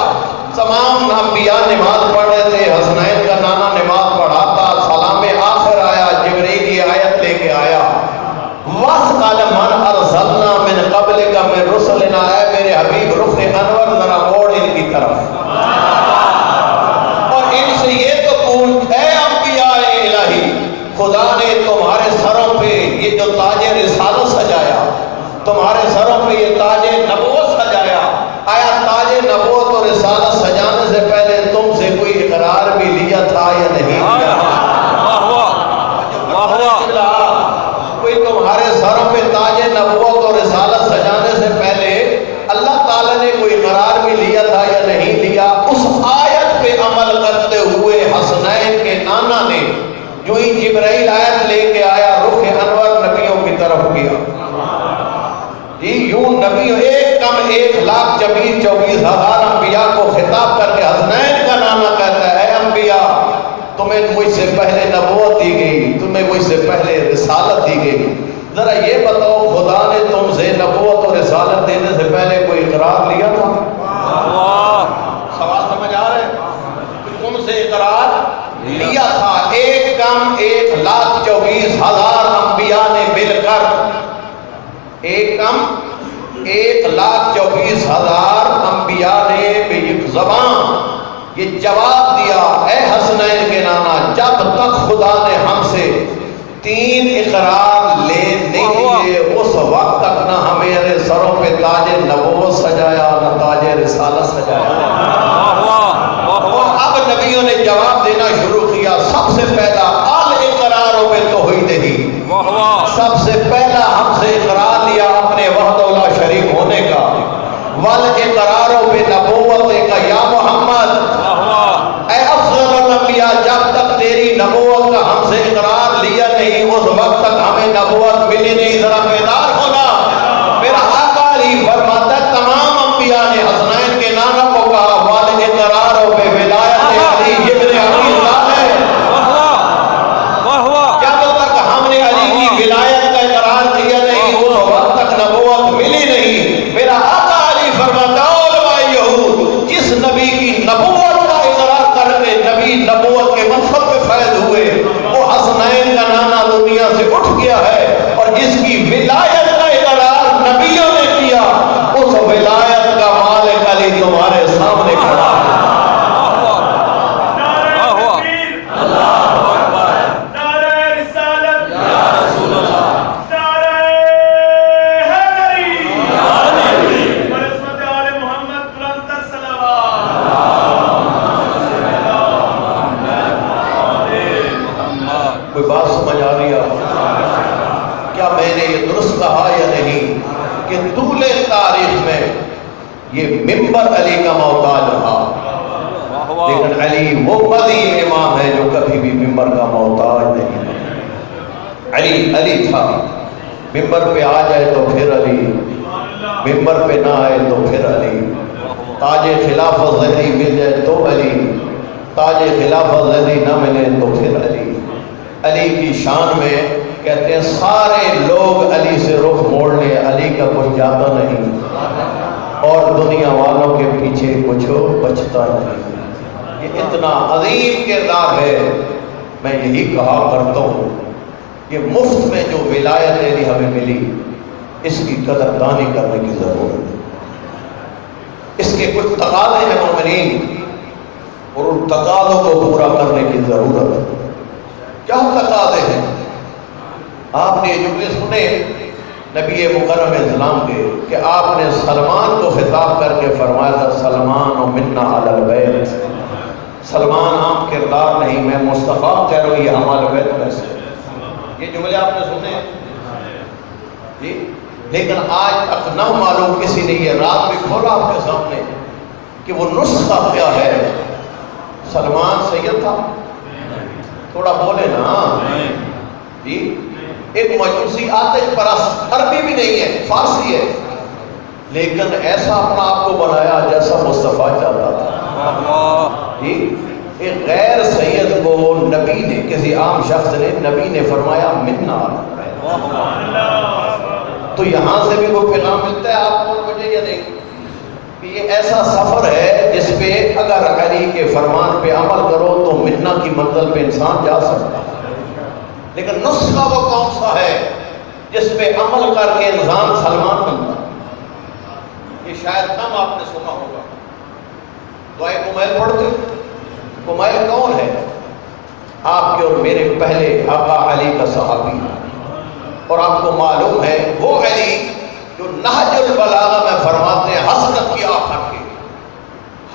تمام انبیاء نماز پڑھ رہے تھے، حسنین کا نانا نماز پڑھاتا، سلام آخر آیا، جبریل یہ آیت لے کے آیا، وَاسْأَلْ مَنْ أَرْسَلْنَا مِنْ قَبْلِكَ مِنْ رُسُلِنَا، اے میرے حبیب رخ انور ذرا موڑ ان کی طرف، اور ان سے یہ تو پوچھ، اے انبیاء الہی، خدا نے تمہارے سروں پہ یہ جو تاج رسالت سجایا، تمہارے سروں پہ یہ تاج نبوت سجایا، آیا تاج نبوت اور رسالت سجانے سے پہلے تم سے کوئی اقرار بھی لیا تھا یا نہیں لیا؟ کوئی تمہارے سروں پہ تاج نبوت اور جی یوں نبی 1,24,000 انبیاء کو خطاب کر کے حسنین کا نانا کہتا ہے اے انبیاء تمہیں مجھ سے پہلے نبوت دی گئی، تمہیں مجھ سے پہلے رسالت دی گئی، ذرا یہ بتاؤ خدا نے تم سے نبوت اور رسالت دینے سے پہلے کوئی اقرار لیا تھا؟ سوال سمجھ آ رہے کہ تم سے اقرار لیا تھا؟ 1,24,000 انبیاء نے مل کر 1,24,000 انبیاء نے ایک زبان یہ جواب دیا اے حسنین کے نانا جب تک خدا نے ہم سے 3 اقرار لے نہیں لیے اس وقت تک نہ ہمارے سروں پہ تاج نبوت سجایا نہ تاج رسالت سجایا۔ اور اب نبیوں نے جواب دینا شروع کیا۔ سب سے پہلا الاقرار بالتوحید ہی، سب سے پہلا ہم سے اقرار لیا اپنے وحدہ لا شریک ہونے کا، والاقرار بنبوت کا یا محمد اے افضل الانبیاء جب تک تیری نبوت کا ہم سے اقرار لیا نہیں اس وقت تک ہمیں نبوت ملی نہیں۔ ذرا بیدار ہونا۔ میرا آقا علی فرماتا ہے تمام انبیاء نے حسنین کے نانا کو کہا والاقرار بولایت علی ابن ابی طالب، جب تک ہم نے علی کی ولایت کا اقرار کیا نہیں اس وقت تک نبوت ملی نہیں۔ میرا آقا علی فرماتا ہے علماء یہود جس نبی کی نبوت کا اقرار کر کے نبی نبوت کے منصب پہ فائز ہوئے وہ حسنین کا نانا دنیا سے اٹھ گیا ہے، اور جس کی ولایت کا اقرار نبیوں نے کیا اس ولایت کا مالک علی تمہارے سامنے کھڑا ہے۔ کوئی بات سمجھ آ رہی ہے؟ کیا میں نے یہ درست کہا یا نہیں کہ طول تاریخ میں یہ ممبر علی کا محتاج رہا، لیکن علی وہ قدیم امام ہے جو کبھی بھی ممبر کا محتاج نہیں۔ علی تھا، ممبر پہ آ جائے تو پھر علی، ممبر پہ نہ آئے تو پھر علی، تاج خلافت زہری مل جائے تو علی، تاج خلافت زہری نہ ملے تو پھر علی۔ علی کی شان میں کہتے ہیں سارے لوگ علی سے رخ موڑ لیں علی کا کچھ جاتا نہیں، اور دنیا والوں کے پیچھے کچھ بچتا نہیں۔ یہ اتنا عظیم کردار ہے۔ میں یہی کہا کرتا ہوں یہ مفت میں جو ولایت علی ہمیں ملی اس کی قدردانی کرنے کی ضرورت ہے۔ اس کے کچھ تقاضے ہیں مومنین، اور ان تقاضوں کو پورا کرنے کی ضرورت ہے۔ کیا تقاضے ہیں؟ آپ نے یہ جملے سنے نبی مکرم اسلام کے کہ آپ نے سلمان کو خطاب کر کے فرمایا تھا سلمان و منا علی البیت، سلمان عام کردار نہیں، میں مصطفیٰ کہہ رہا ہوں یہ ہم اہل بیت میں سے۔ یہ جملے آپ نے سنے جی، لیکن آج تک نہ معلوم کسی نے یہ رات میں کھولا آپ کے سامنے کہ وہ نسخہ کیا ہے۔ سلمان سید تھا؟ تھوڑا بولے نا جی۔ ایک مجوسی آتش پرست، عربی بھی نہیں ہے فارسی ہے، لیکن ایسا اپنا آپ کو بنایا جیسا مصطفیٰ چاہتا تھا جی۔ ایک غیر سید کو نبی نے، کسی عام شخص نے، نبی نے فرمایا منا، تو یہاں سے بھی کوئی پیغام ملتا ہے آپ کو مجھے یا نہیں کہ یہ ایسا سفر ہے جس پہ اگر علی کے فرمان پہ عمل کرو تو منا کی منزل پہ انسان جا سکتا ہے، لیکن نسخہ وہ کون سا ہے جس پہ عمل کر کے انسان سلمان بنتا؟ یہ شاید کم آپ نے سنا ہوگا۔ دعائے کمیل پڑھتے؟ کمیل کون ہے؟ آپ کے اور میرے پہلے آقا علی کا صحابی، اور آپ کو معلوم ہے وہ علی جو نہج البلاغہ میں فرماتے ہیں حسرت کی آخر کے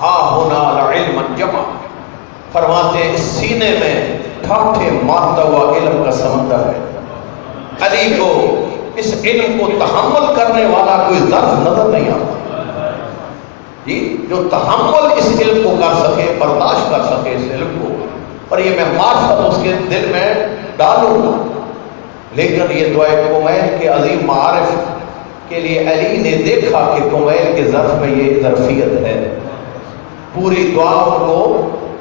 ہاں ہونا العلم جمع، فرماتے ہیں اس سینے میں ٹھاٹھے مارتا ہوا علم کا سمندر ہے۔ علی کو اس علم کو تحمل کرنے والا کوئی ظرف نظر نہیں آتا جی، جو تحمل اس علم کو کر سکے، برداشت کر سکے اس علم کو، اور یہ میں معرفت اس کے دل میں ڈالوں گا۔ لیکن یہ دعائے کمیل کے عظیم معارف کے لیے علی نے دیکھا کہ کمیل کے ظرف میں یہ ظرفیت ہے، پوری دعا ان کو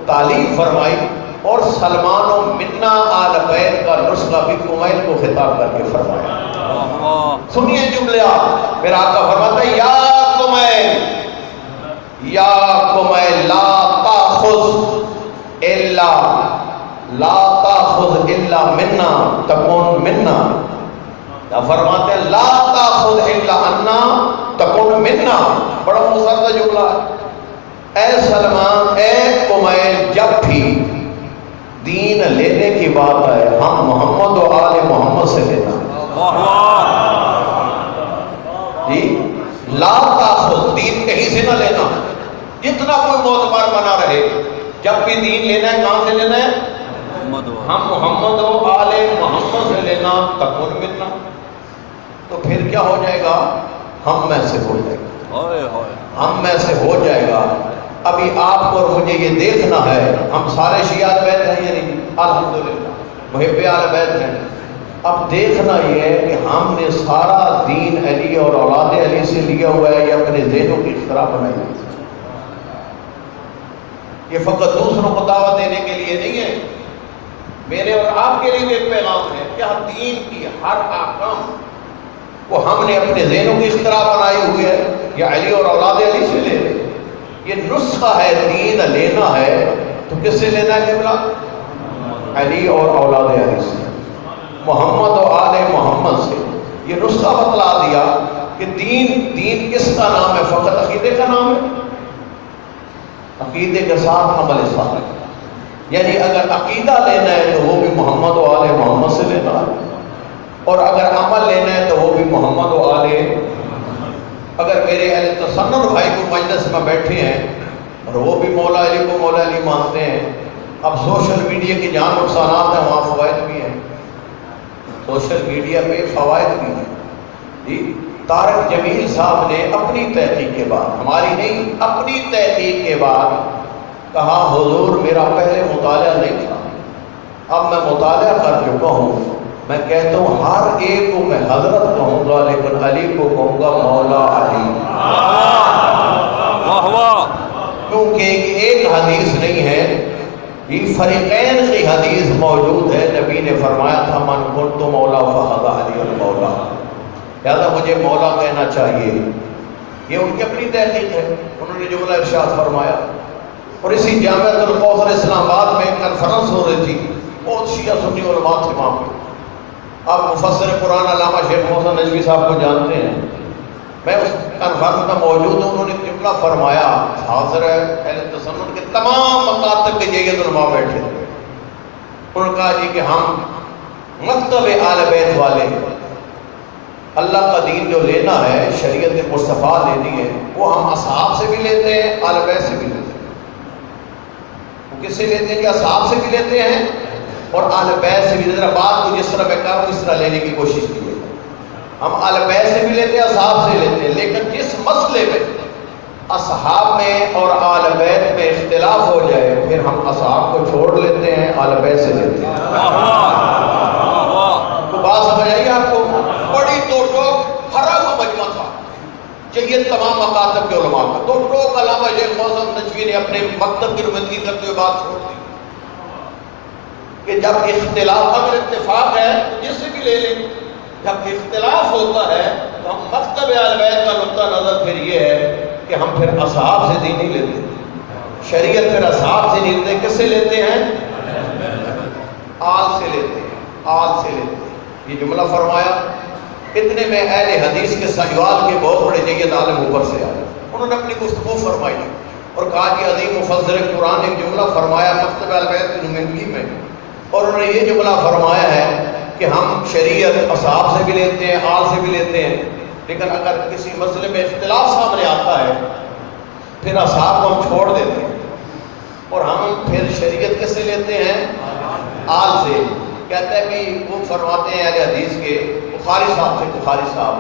تعلیم فرمائی، اور سلمان و منا آل بیت کا نسخہ بھی کمیل کو خطاب کر کے فرمایا۔ سنیے جملہ، میرا آقا فرماتا ہے یا کمیل لا تاخذ الا منا تکون منا، فرماتے ہیں لا تاخذ الا عنا تکون منا، بڑا مزدہ جملہ ہے۔ اے سلمان، اے کمیل، جب بھی دین لینے کی بات آئے ہم محمد و آل محمد سے لینا، جی لا تاخذ، دین کہیں سے نہ لینا، جتنا کوئی معتبر بنا رہے، جب بھی دین لینا ہے کہاں سے لینا ہے؟ ہم محمد و آل محمد سے لینا، تکون منا، تو پھر کیا ہو جائے گا؟ ہم میں سے ہو جائے گا، ہم میں سے ہو جائے گا۔ ابھی آپ کو اور مجھے یہ دیکھنا ہے، ہم سارے شیعہ اہل بیت ہیں یا نہیں؟ الحمدللہ محب اہل بیت ہیں۔ اب دیکھنا یہ ہے کہ ہم نے سارا دین علی اور اولاد علی سے لیا ہوا ہے یا اپنے ذہنوں کی اختراع بنائی ہوئی ہے۔ یہ فقط دوسروں کو دعوت دینے کے لیے نہیں ہے، میرے اور آپ کے لیے بھی ایک پیغام ہے کہ ہم دین کی ہر احکام کو ہم نے اپنے ذہنوں کی اختراع بنائی ہوئی ہے یا علی اور اولاد علی سے لے لیں۔ یہ نسخہ ہے، دین لینا ہے تو کس سے لینا ہے جملہ؟ علی اور اولاد علی سے، محمد و آل محمد سے۔ یہ نسخہ بتلا دیا کہ دین کس کا نام ہے؟ فقط عقیدے کا نام ہے، عقیدے کے ساتھ عمل صالح، یعنی اگر عقیدہ لینا ہے تو وہ بھی محمد و آل محمد سے لینا ہے، اور اگر عمل لینا ہے تو وہ بھی محمد و آل۔ اگر میرے اہل تسنن بھائی کو مجلس میں بیٹھے ہیں اور وہ بھی مولا علی کو مولا علی مانتے ہیں، اب سوشل میڈیا کی جہاں نقصانات ہیں وہاں فوائد بھی ہیں، سوشل میڈیا پہ فوائد بھی ہیں، جی طارق جمیل صاحب نے اپنی تحقیق کے بعد، ہماری نہیں اپنی تحقیق کے بعد کہا حضور میرا پہلے مطالعہ نہیں تھا، اب میں مطالعہ کر چکا ہوں، میں کہتا ہوں ہر ایک کو میں حضرت کہوں گا لیکن علی کو کہوں گا مولا علی، کیونکہ ایک حدیث نہیں ہے، یہ فریقین کی حدیث موجود ہے، نبی نے فرمایا تھا من کنت مولا فہذا علی المولا، لہذا مجھے مولا کہنا چاہیے۔ یہ ان کی اپنی تحقیق ہے، انہوں نے جملہ ارشاد فرمایا۔ اور اسی جامعۃ الکوثر اسلام آباد میں کنفرنس ہو رہی تھی، بہت شیعہ سنی علماء تھے وہاں پہ۔ آپ مفسر قرآن علامہ شیخ محسن نجوی صاحب کو جانتے ہیں، میں اس کنفرنس میں موجود ہوں، انہوں نے جملہ فرمایا، حاضر ہے اہل تسنن کے تمام مکاتب کے جیت علماء بیٹھے تھے، انہوں نے کہا جی کہ ہم مکتب آل بیت والے اللہ کا دین جو لینا ہے، شریعت مصطفیٰ لینی ہے، وہ ہم اصحاب سے بھی لیتے ہیں، آل بیت سے بھی لیتے ہیں۔ وہ کس سے لیتے ہیں؟ کہ اصحاب سے بھی لیتے ہیں اور آل بیت سے بھی، ذرا بات کو جس طرح میں کہا ہوں اس طرح لینے کی کوشش کی ہے۔ ہم آل بیت سے بھی لیتے ہیں، اصحاب سے لیتے ہیں، لیکن جس مسئلے میں اصحاب میں اور آل بیت میں اختلاف ہو جائے پھر ہم اصحاب کو چھوڑ لیتے ہیں، آل بیت سے لیتے ہیں۔ تو بات سمجھ آئی آپ کو؟ بڑی دو ٹوک بھرا ہوا مجمع تھا، چاہیے تمام مکاتب کے علماء کا، دو ٹوک علامہ شیخ محسن نجوی نے اپنے مکتب کی نمائندگی کرتے ہوئے بات چھوڑ دی کہ جب اختلاف، اگر اتفاق ہے تو جس سے بھی لے لیں، جب اختلاف ہوتا ہے تو ہم مکتب آل بیت کا نقطہ نظر پھر یہ ہے کہ ہم پھر اصحاب سے دین نہیں لیتے، شریعت پھر اصحاب سے نہیں لیتے، کس سے لیتے ہیں؟ آل سے لیتے ہیں، آل سے لیتے ہیں۔ یہ جملہ فرمایا، اتنے میں اہل حدیث کے سہیوال کے بہت بڑے جید عالم اوپر سے آئے، انہوں نے اپنی گفتگو فرمائی اور کہا کہ عظیم مفسر قرآن ایک جملہ فرمایا مکتب آل بیت کی نمائندگی میں، اور انہوں نے یہ جملہ فرمایا ہے کہ ہم شریعت اصحاب سے بھی لیتے ہیں، آل سے بھی لیتے ہیں، لیکن اگر کسی مسئلے میں اختلاف سامنے آتا ہے پھر اصحاب کو ہم چھوڑ دیتے ہیں اور ہم پھر شریعت کس سے لیتے ہیں؟ آل سے۔ کہتا ہے کہ وہ فرماتے ہیں اہل حدیث کے بخاری صاحب سے، بخاری صاحب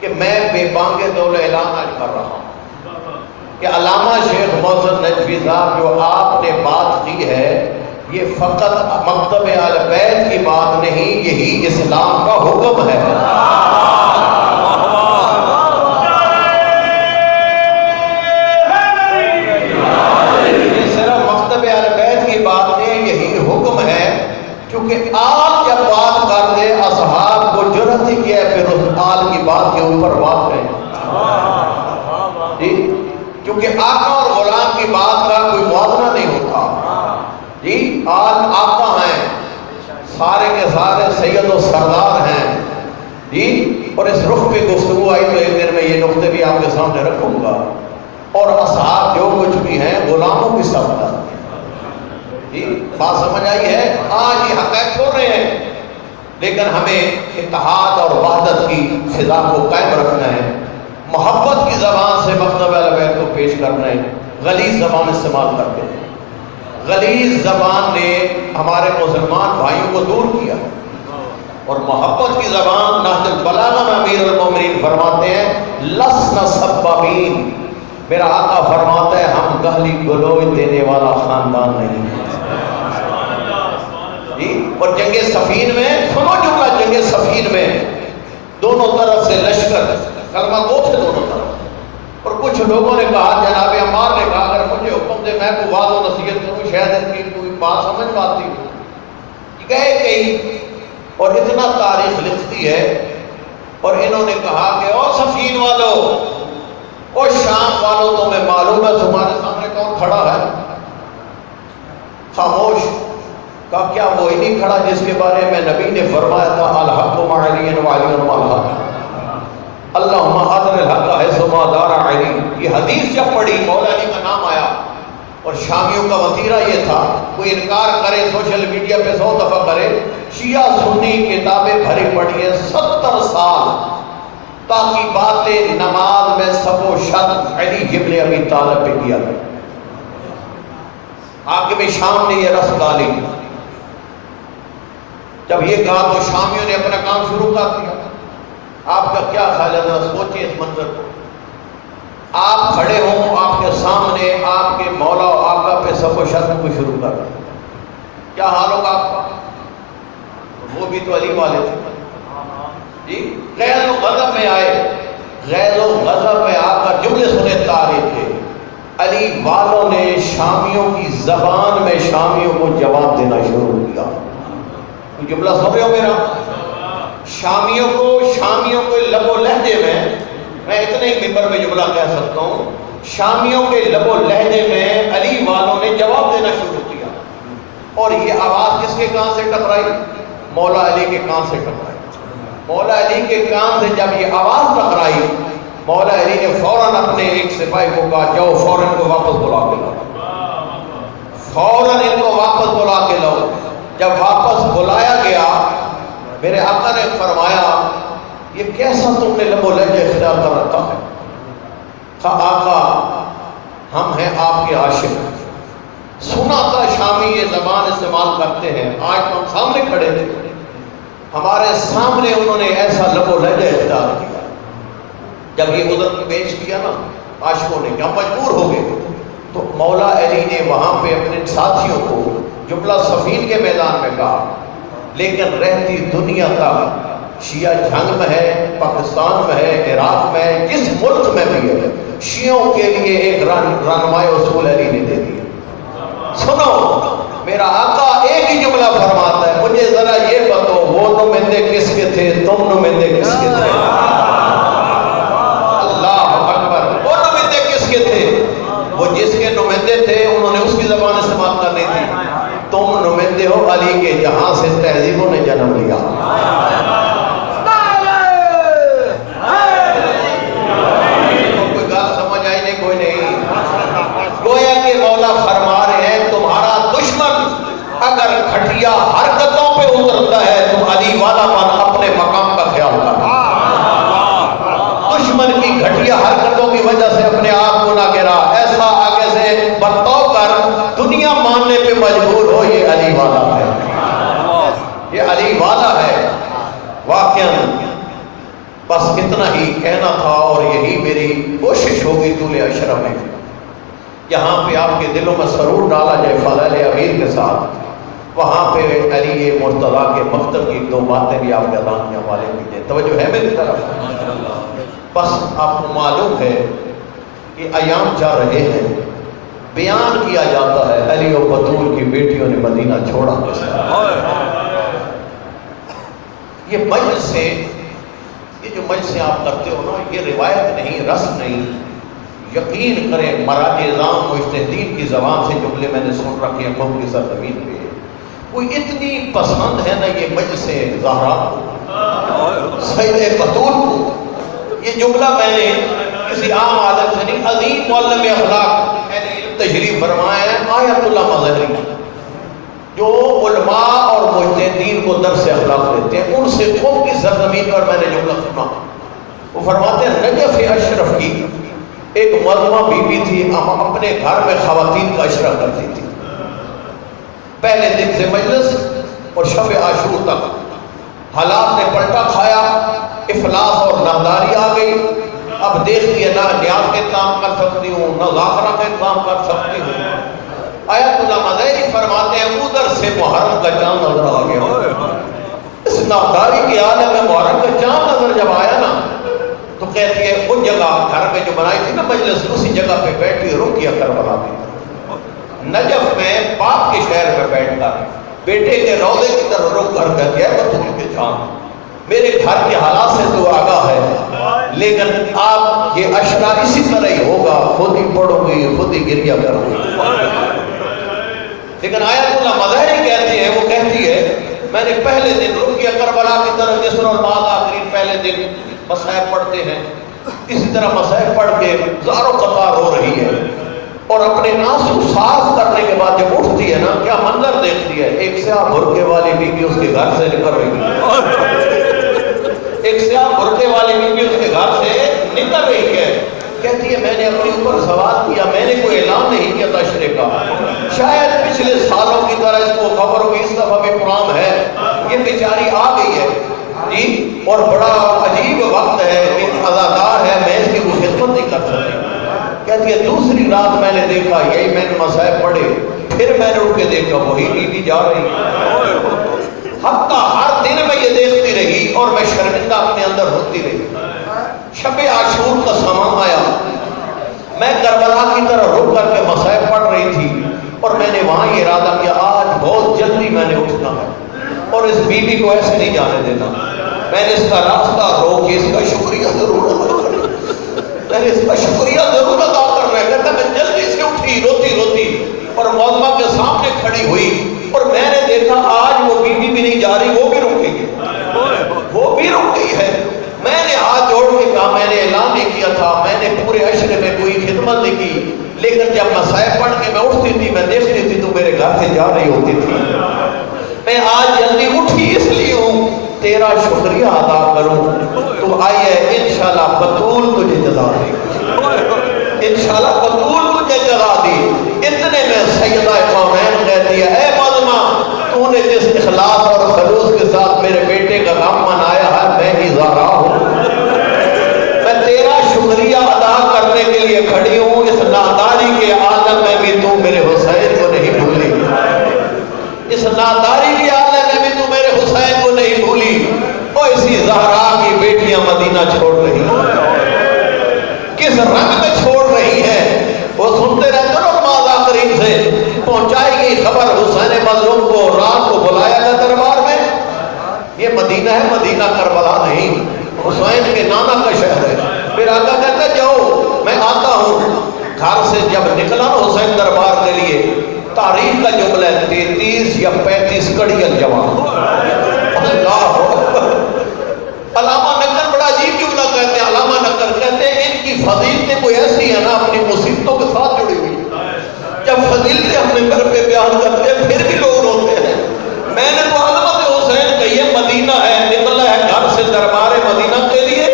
کہ میں بے بانگ دول اعلان آج کر رہا ہوں کہ علامہ شیخ محسن نجوی صاحب جو آپ نے بات کی ہے یہ فقط مکتب آل بیت کی بات نہیں، یہی اسلام کا حکم ہے۔ کیونکہ آقا اور غلام کی بات کا کوئی موازنہ نہیں ہوتا جی. آج آقا ہیں, سارے کے سارے سید و سردار ہیں جی, اور اس رخ پہ گفتگو آئی تو ایک دن میں یہ نقطے بھی آپ کے سامنے رکھوں گا. اور اصحاب جو کچھ بھی ہیں غلاموں کی صفت جی, بات سمجھ آئی ہے. آج یہ حقائق چھوڑ رہے ہیں, لیکن ہمیں اتحاد اور وحدت کی فضا کو قائم رکھنا ہے. محبت کی زبان سے مکتب اہل بیت کو پیش کرنا ہے, غلیظ زبان استعمال کرتے ہیں. غلیظ زبان نے ہمارے مسلمان بھائیوں کو دور کیا, اور محبت کی زبان نہج البلاغہ میں امیر المومنین فرماتے ہیں لسنا سبابین, میرا آقا فرماتا ہے ہم گالی گلوچ دینے والا خاندان نہیں جی. اور جنگ صفین میں سنو جملہ, جنگ صفین میں دونوں طرف سے لشکر کلمہ گو تھے دونوں طرف, اور کچھ لوگوں نے کہا, جناب عمار نے کہا اگر مجھے حکم دے میں کو واضح و نصیحت کروں شاید ان کی کوئی بات سمجھ پاتی ہوں. گئے کہیں اور اتنا تاریخ لکھتی ہے, اور انہوں نے کہا کہ او صفین والو, او شام والو, تمہیں معلوم ہے تمہارے سامنے کون کھڑا ہے؟ خاموش. کہا کیا وہی نہیں کھڑا جس کے بارے میں نبی نے فرمایا تھا الحق مع علی و علی مع الحق, اللہم اذر الحق حیث ما دار علی. یہ حدیث جب پڑھی مولا علی کا نام آیا, اور شامیوں کا وطیرہ یہ تھا کوئی انکار کرے سوشل میڈیا پہ 100 دفعہ کرے, شیعہ سنی کتابیں بھری پڑھی ہیں 70 سال تاکہ باتیں نماز میں سب و شرط علی ابن ابی طالب پہ کیا گیا. حاکم شام نے یہ رسم ڈالی. جب یہ کہا تو شامیوں نے اپنا کام شروع کر دیا. آپ کا کیا خیال ہے, ذرا سوچیں اس منظر کو. آپ کھڑے ہوں, آپ کے سامنے آپ کے مولا و آقا پہ سب و شرط کو شروع کر دیا, کیا حال ہوگا آپ کا؟ وہ بھی تو علی والے تھے جی. غیظ و غضب میں آئے, غیظ و غضب میں آ کر جملے سنے تاریخ کے. علی والوں نے شامیوں کی زبان میں شامیوں کو جواب دینا شروع کیا. جملہ سن رہے ہو میرا؟ شامیوں کو لب و لہجے میں اتنے ہی ممبر میں جملہ کہہ سکتا ہوں, شامیوں کے لب و لہجے میں علی والوں نے جواب دینا شروع کیا. اور یہ آواز کس کے کان سے ٹکرائی؟ مولا علی کے کان سے ٹکرائی. مولا علی کے کان سے جب یہ آواز ٹکرائی, مولا علی نے فوراً اپنے ایک سپاہی کو کہا جاؤ فوراً کو واپس بلا کے لاؤ, فوراً ان کو واپس بلا کے لاؤ. جب واپس بلایا گیا میرے آقا نے فرمایا یہ کیسا تم نے لب و لہجہ اختیار کر رکھا ہے؟ کہا آقا ہم ہیں آپ کے عاشق. سنا تھا شامی یہ زبان استعمال کرتے ہیں, آج تو ہم سامنے کھڑے تھے, ہمارے سامنے انہوں نے ایسا لب و لہجہ اختیار کیا. جب یہ عذر پیش کیا نا عاشقوں نے, کیا مجبور ہو گئے, تو مولا علی نے وہاں پہ اپنے ساتھیوں کو جملہ صفین کے میدان میں کہا, لیکن رہتی دنیا تک شیعہ جنگ میں ہے, پاکستان میں ہے, عراق میں ہے, جس ملک میں بھی ہے, شیعوں کے لیے ایک رہنمائی اصول علی نے دے دیا. سنو میرا آقا ایک ہی جملہ فرماتا ہے, مجھے ذرا یہ بتاؤ وہ نمائندے کس کے تھے, تم نمائندے کس کے تھے؟ اللہ اکبر. وہ نمائندے کس کے تھے؟ وہ جس کے نمائندے تھے انہوں نے اس کی زبان استعمال کرنی تھی. تم نمائندے ہو علی کے, جہاں سے تہذیبوں نے جنم لیا. کوئی گال سمجھ آئی نہیں؟ کوئی نہیں. گویا کہ مولا فرما رہے ہیں تمہارا دشمن اگر گھٹیا حرکتوں پہ اترتا ہے تم علی والا بن اپنے مقام کا خیال کر. دشمن کی گھٹیا حرکتوں کی وجہ سے اپنے آپ کو نہ گرا, ایسا آگے سے برتاؤ کر دنیا ماننے پہ مجبور ہو یہ علی والا ہے, یہ علی والا ہے. واقعاً بس اتنا ہی کہنا تھا, اور یہی میری کوشش ہوگی طول اشرف میں یہاں پہ آپ کے دلوں میں سرور ڈالا جائے فضائل امیر کے ساتھ. وہاں پہ علی مرتضیٰ کے مکتب کی 2 باتیں بھی آپ کے اذان کے حوالے کیجیے. توجہ ہے میری طرف؟ بس آپ کو معلوم ہے کہ ایام جا رہے ہیں, بیان کیا جاتا ہے علی و بطول کی بیٹیوں نے مدینہ چھوڑا. یہ مجلسیں, یہ جو مجلسیں آپ کرتے ہو نا, یہ روایت نہیں, رسم نہیں, یقین کریں مراج اعظام مجتہدین کی زبان سے جملے میں نے سن رکھے ہیں قوم کی سرزمین پہ، کوئی اتنی پسند ہے نا یہ مجلس زہرا سید بطول کو، یہ جملہ میں نے کسی عام عالم سے نہیں، عظیم معلم اخلاق تشریف فرمائے ہیں آیت اللہ مظہری، جو علماء اور مجتہدین کو درس اخلاق دیتے ہیں، ان سے قوم کی سرزمین پر میں نے جملہ سنا۔ وہ فرماتے ہیں نجف اشرف کی ایک مظلومہ بی بی تھی، اپنے گھر میں خواتین کا اشرہ کرتی تھی، پہلے دن سے مجلس اور شب عاشور تک حالات نے پلٹا کھایا، افلاس اور ناداری آ گئی، اب دیکھتی ہے نہ نیاز کے کام کر سکتی ہوں نہ ذاکرہ کے کام کر سکتی ہوں۔ آیت اللہ مظہری فرماتے ہیں ادھر سے محرم کا چاند نظر آ گیا، اس ناداری کے عالم میں محرم کا چاند نظر جب آیا نا تو کہتی ہے اس جگہ گھر میں جو بنائی تھی نا مجلس، اسی جگہ پہ بیٹھی رقیہ کربلا کی طرف، نجف میں پاک کے شہر میں بیٹھ کر بیٹے کے روضے کی طرف رک کر کہتی ہے بطول کے چاند میرے گھر کے حالات سے تو آگاہ ہے، لیکن آپ یہ اشرا اسی طرح ہی ہوگا، خود ہی پڑھو گی خود ہی گریہ کرو گی۔ لیکن آیت اللہ مظہری کہتی ہے، وہ کہتی ہے میں نے پہلے دن رقیہ کربلا کی طرف جس طرح بعض آخرین پہلے دن مصائب پڑھتے ہیں اسی طرح مصائب پڑھ کے زار و قطار ہو رہی ہے، اور اپنے آنسو صاف کرنے کے بعد جب اٹھتی ہے نا کیا منظر دیکھتی ہے، ایک سیاہ برقعے والی بی بی اس کے گھر سے نکل رہی ہے، ایک سیاہ برقعے والی بی بی اس کے گھر سے نکل رہی ہے، کہتی ہے میں نے اپنے اوپر سوال کیا، میں نے کوئی اعلان نہیں کیا تشریح کا، شاید پچھلے سالوں کی طرح اس کو خبر ہو اس دفعہ بھی پرام ہے، یہ بیچاری آ گئی ہے جی، اور بڑا عجیب وقت ہے، ایک عزادار ہے، میں اس کی کوئی خدمت نہیں کر سکتی۔ کہتی ہے دوسری رات میں نے دیکھا، یہی میں نے مصائب پڑھے، پھر میں نے اٹھ کے دیکھا وہی بی بی جا رہی ہے، حتیٰ ہر دن میں یہ دیکھتی رہی اور میں شرمندہ اپنے اندر ہوتی رہی۔ شب عاشور کا سامان آیا، میں کربلا کی طرح رک کر کے مصائب پڑھ رہی تھی، اور میں نے وہاں یہ ارادہ کیا آج بہت جلدی میں نے اٹھنا ہے اور اس بی بی کو ایسے نہیں جانے دینا، میں نے اس کا راستہ روک کے اس کا شکریہ ضرور ادا کرنا، میں نے اس کا شکریہ ضرور ادا کرنا ہے۔ کہتا میں جلدی سے اٹھی روتی روتی اور موضوع کے سامنے کھڑی ہوئی، اور میں نے دیکھا آج وہ بی بی بھی نہیں جا رہی، وہ بھی رک گئی ہے، وہ بھی رک گئی ہے۔ میں نے ہاتھ جوڑ کے کہا میں نے اعلان نہیں کیا تھا، میں نے پورے عشرے میں کوئی خدمت نہیں کی، لیکن جب مصائب پڑھ کے میں اٹھتی تھی میں دیکھتی تھی تو میرے گھر سے جا رہی ہوتی تھی، میں آج جلدی اٹھی اس لیے ہوں تیرا شکریہ ادا کروں، تو آئیے انشاءاللہ بطول تجھے جزا دے گی، انشاءاللہ بطول تجھے جزا دی۔ اتنے میں سیدہ کونین کہتی ہے اے مظلومہ تو نے جس اخلاص اور خلوص کے ساتھ میرے بیٹے کا غم منایا ہے میں ہی زہرا ہوں، میں تیرا شکریہ ادا کرنے کے لیے کھڑی ہوں، اس ناداری کے عالم میں بھی تو میرے حسین کو نہیں بھولی، اس ناداری کے عالم میں بھی تو میرے حسین کو نہیں بھولی، اور اسی زہرا کی بیٹیاں مدینہ چھوڑ رہی ہیں، کس رنگ میں چھوڑ رہی ہیں، وہ سنتے رہتے ہیں نماز کریم سے پہنچائی گئی خبر حسین مظلوم کو رات کو بلایا گیا دربار میں، یہ مدینہ ہے مدینہ کربلا نہیں، حسین کے نانا کا شہر ہے۔ پھر آقا کہتا ہے جاؤ میں آتا ہوں، گھر سے جب نکلا نا حسین دربار کے لیے، تاریخ کا جملہ ہے 33 یا 35 کڑی الجوان، اللہ اکبر۔ علامہ نکر بڑا عجیب جملہ کہتے ہیں، علامہ نکر کہتے ہیں ان کی فضیلتیں کوئی ایسی ہیں نا اپنی مصیبتوں کے ساتھ جڑی ہوئی، جب فضیلتیں اپنے گھر پہ بیان کرتے ہیں پھر بھی لوگ روتے ہیں۔ میں نے تو علامت حسین کہی ہے مدینہ ہے، نکلا ہے گھر سے دربار مدینہ کے لیے،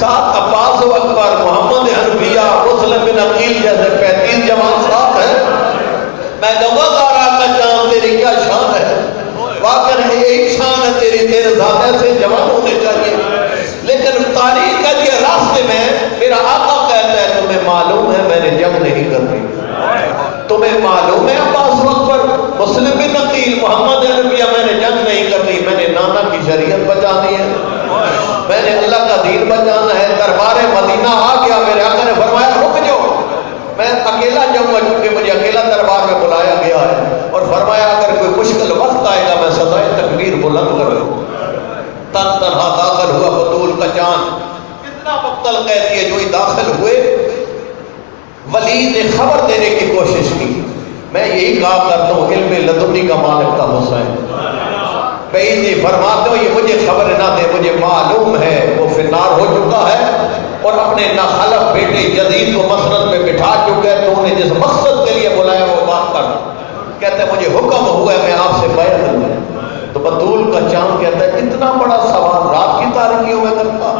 ساتھ عباس و اکبر محمد حنفیہ مسلم بن عقیل جیسے 35 جوان ساتھ ہیں، میں کہوں زہرا کا چاند تیری کیا شان ہے، واقعی ایک شان ہے تیری، تیرے زیادہ سے جوان ہونے چاہیے، لیکن تاریخ کا یہ راستے میں میرا آقا کہتا ہے تمہیں معلوم ہے میں نے جنگ نہیں کرنی، تمہیں معلوم ہے عباس و اکبر مسلم بن عقیل محمد حنفیہ میں نے جنگ نہیں کرنی، میں نے نانا کی شریعت بچانی ہے، میں نے اللہ کا دین بچانا ہے۔ دربار مدینہ آ گیا، میرے آقا نے فرمایا رک جاؤ، میں اکیلا جاؤں گا کیونکہ مجھے اکیلا دربار میں بلایا گیا ہے، اور فرمایا اگر کوئی مشکل وقت آئے گا میں سزائے تکبیر بلند کروں۔ تن تنہا داخل ہوا بطول کا چاند، کتنا مقتل کہتی ہے جو ہی داخل ہوئے ولید نے خبر دینے کی کوشش کی، میں یہی کہا کرتا ہوں علم لدنی کا مالک تھا حسین۔ بعید جی فرماتے ہو یہ مجھے خبر نہ دے، مجھے معلوم ہے وہ فنار ہو چکا ہے اور اپنے ناخلف بیٹے یزید کو مسند پہ بٹھا چکا ہے، تو انہیں جس مقصد کے لیے بلایا وہ بات کر۔ کہتے ہیں مجھے حکم ہوا ہے میں آپ سے بیعت لوں۔ تو بطول کا چاند کہتا ہے اتنا بڑا سوال رات کی تاریکیوں میں کرتا،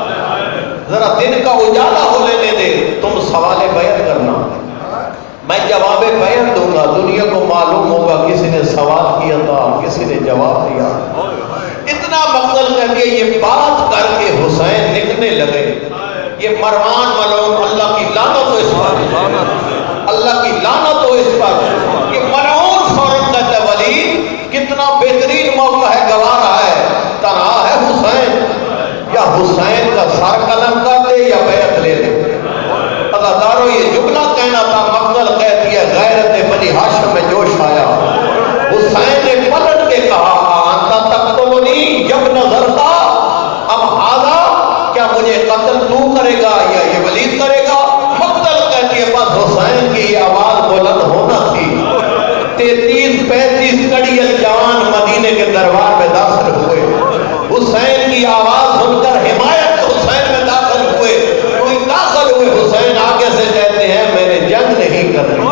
ذرا دن کا اجالا ہو لینے دے، تم سوال بیعت کرنا، میں جواب بیعت دوں گا، دنیا کو معلوم ہوگا کسی نے سوال کیا تھا کسی نے جواب دیا۔ اتنا مقتل کر کے یہ بات کر کے حسین نکلنے لگے۔ یہ مروان ملعون، اللہ کی لعنت ہو اس پر، اللہ کی لعنت ہو اس پر۔ یہ ملعون فوراً کہتا ہے ولید کتنا بہترین موقع ہے، گوا رہا ہے، تنہا ہے حسین، یا حسین کا سر قلم کر دے یا بیعت لے لے۔ عزادارو یہ جملہ کہنا تھا، مقتل کہہ دیا، غیرت بنی ہاشم میں جوش آیا۔ حسین نے پلٹ کے کہا آنتا تقتلنی یبن زرقا ام ہذا، کیا مجھے قتل تو کرے گا یا یہ ولید کرے گا؟ مقتل کہتی ہے بس حسین کی یہ آواز بلند ہونا تھی۔ 33-35 کڑیل جوان مدینے کے دربار میں داخل ہوئے، حسین کی آواز سن کر حمایت حسین میں داخل ہوئے۔ کوئی داخل ہوئے، حسین آگے سے کہتے ہیں میں نے جنگ نہیں کرنی،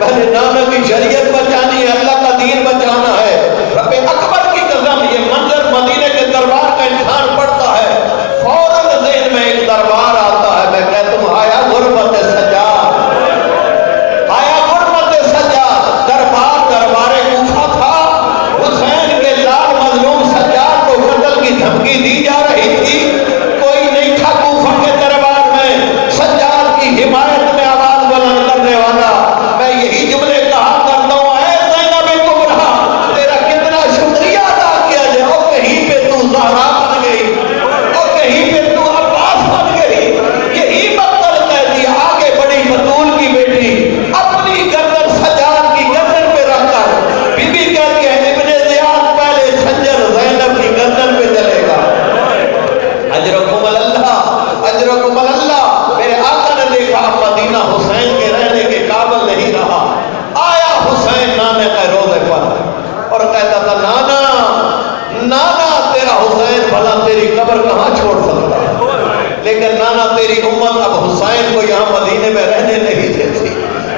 میں نے نانا کی شریعت بچانی ہے، اللہ کا دین بچانا ہے۔ رب اکبر کی قسم یہ منظر مدینے کے دربار کا انسان پڑتا ہے، فوراً ذہن میں ایک دربار آتا ہے، میں کہتا ہوں آیا غربت سجاد، آیا غربت سجاد۔ دربار کوفہ تھا، حسین کے لال مظلوم سجاد کو قتل کی دھمکی دی جا رہی تھی، کوئی نہیں تھا کوفہ کے دربار میں سجاد کی حمایت میں آواز بلند کرنے والا۔ میں یہی جملے کہا کرتا ہوں، اے زینب کبریٰ تیرا کتنا شکریہ ادا کیا جائے، اور کہیں پہ تو زہرا بن گئی اور کہیں پہ تو عباس بن گئی۔ یہی مقتل کہہ دیا، آگے بڑی بطول کی بیٹی اپنی گردن سجاد کی گردن پہ رکھ کر بی بی کہتی ہے ابن زیاد پہلے خنجر زینب کی گردن پہ چلے گا۔ اجرکم اللہ، اجرکم اللہ۔ میرے آقا نے دیکھا اب مدینہ حسین کے رہنے کے قابل نہیں رہا، آیا حسین نانے کے روضے پر اور کہتا تھا نانا نانا تیرا حسین بھلا تیری قبر کہاں چھوڑ سکتا ہے، لیکن نانا تیری امت اب حسین کو یہاں مدینے میں رہنے نہیں دیتی۔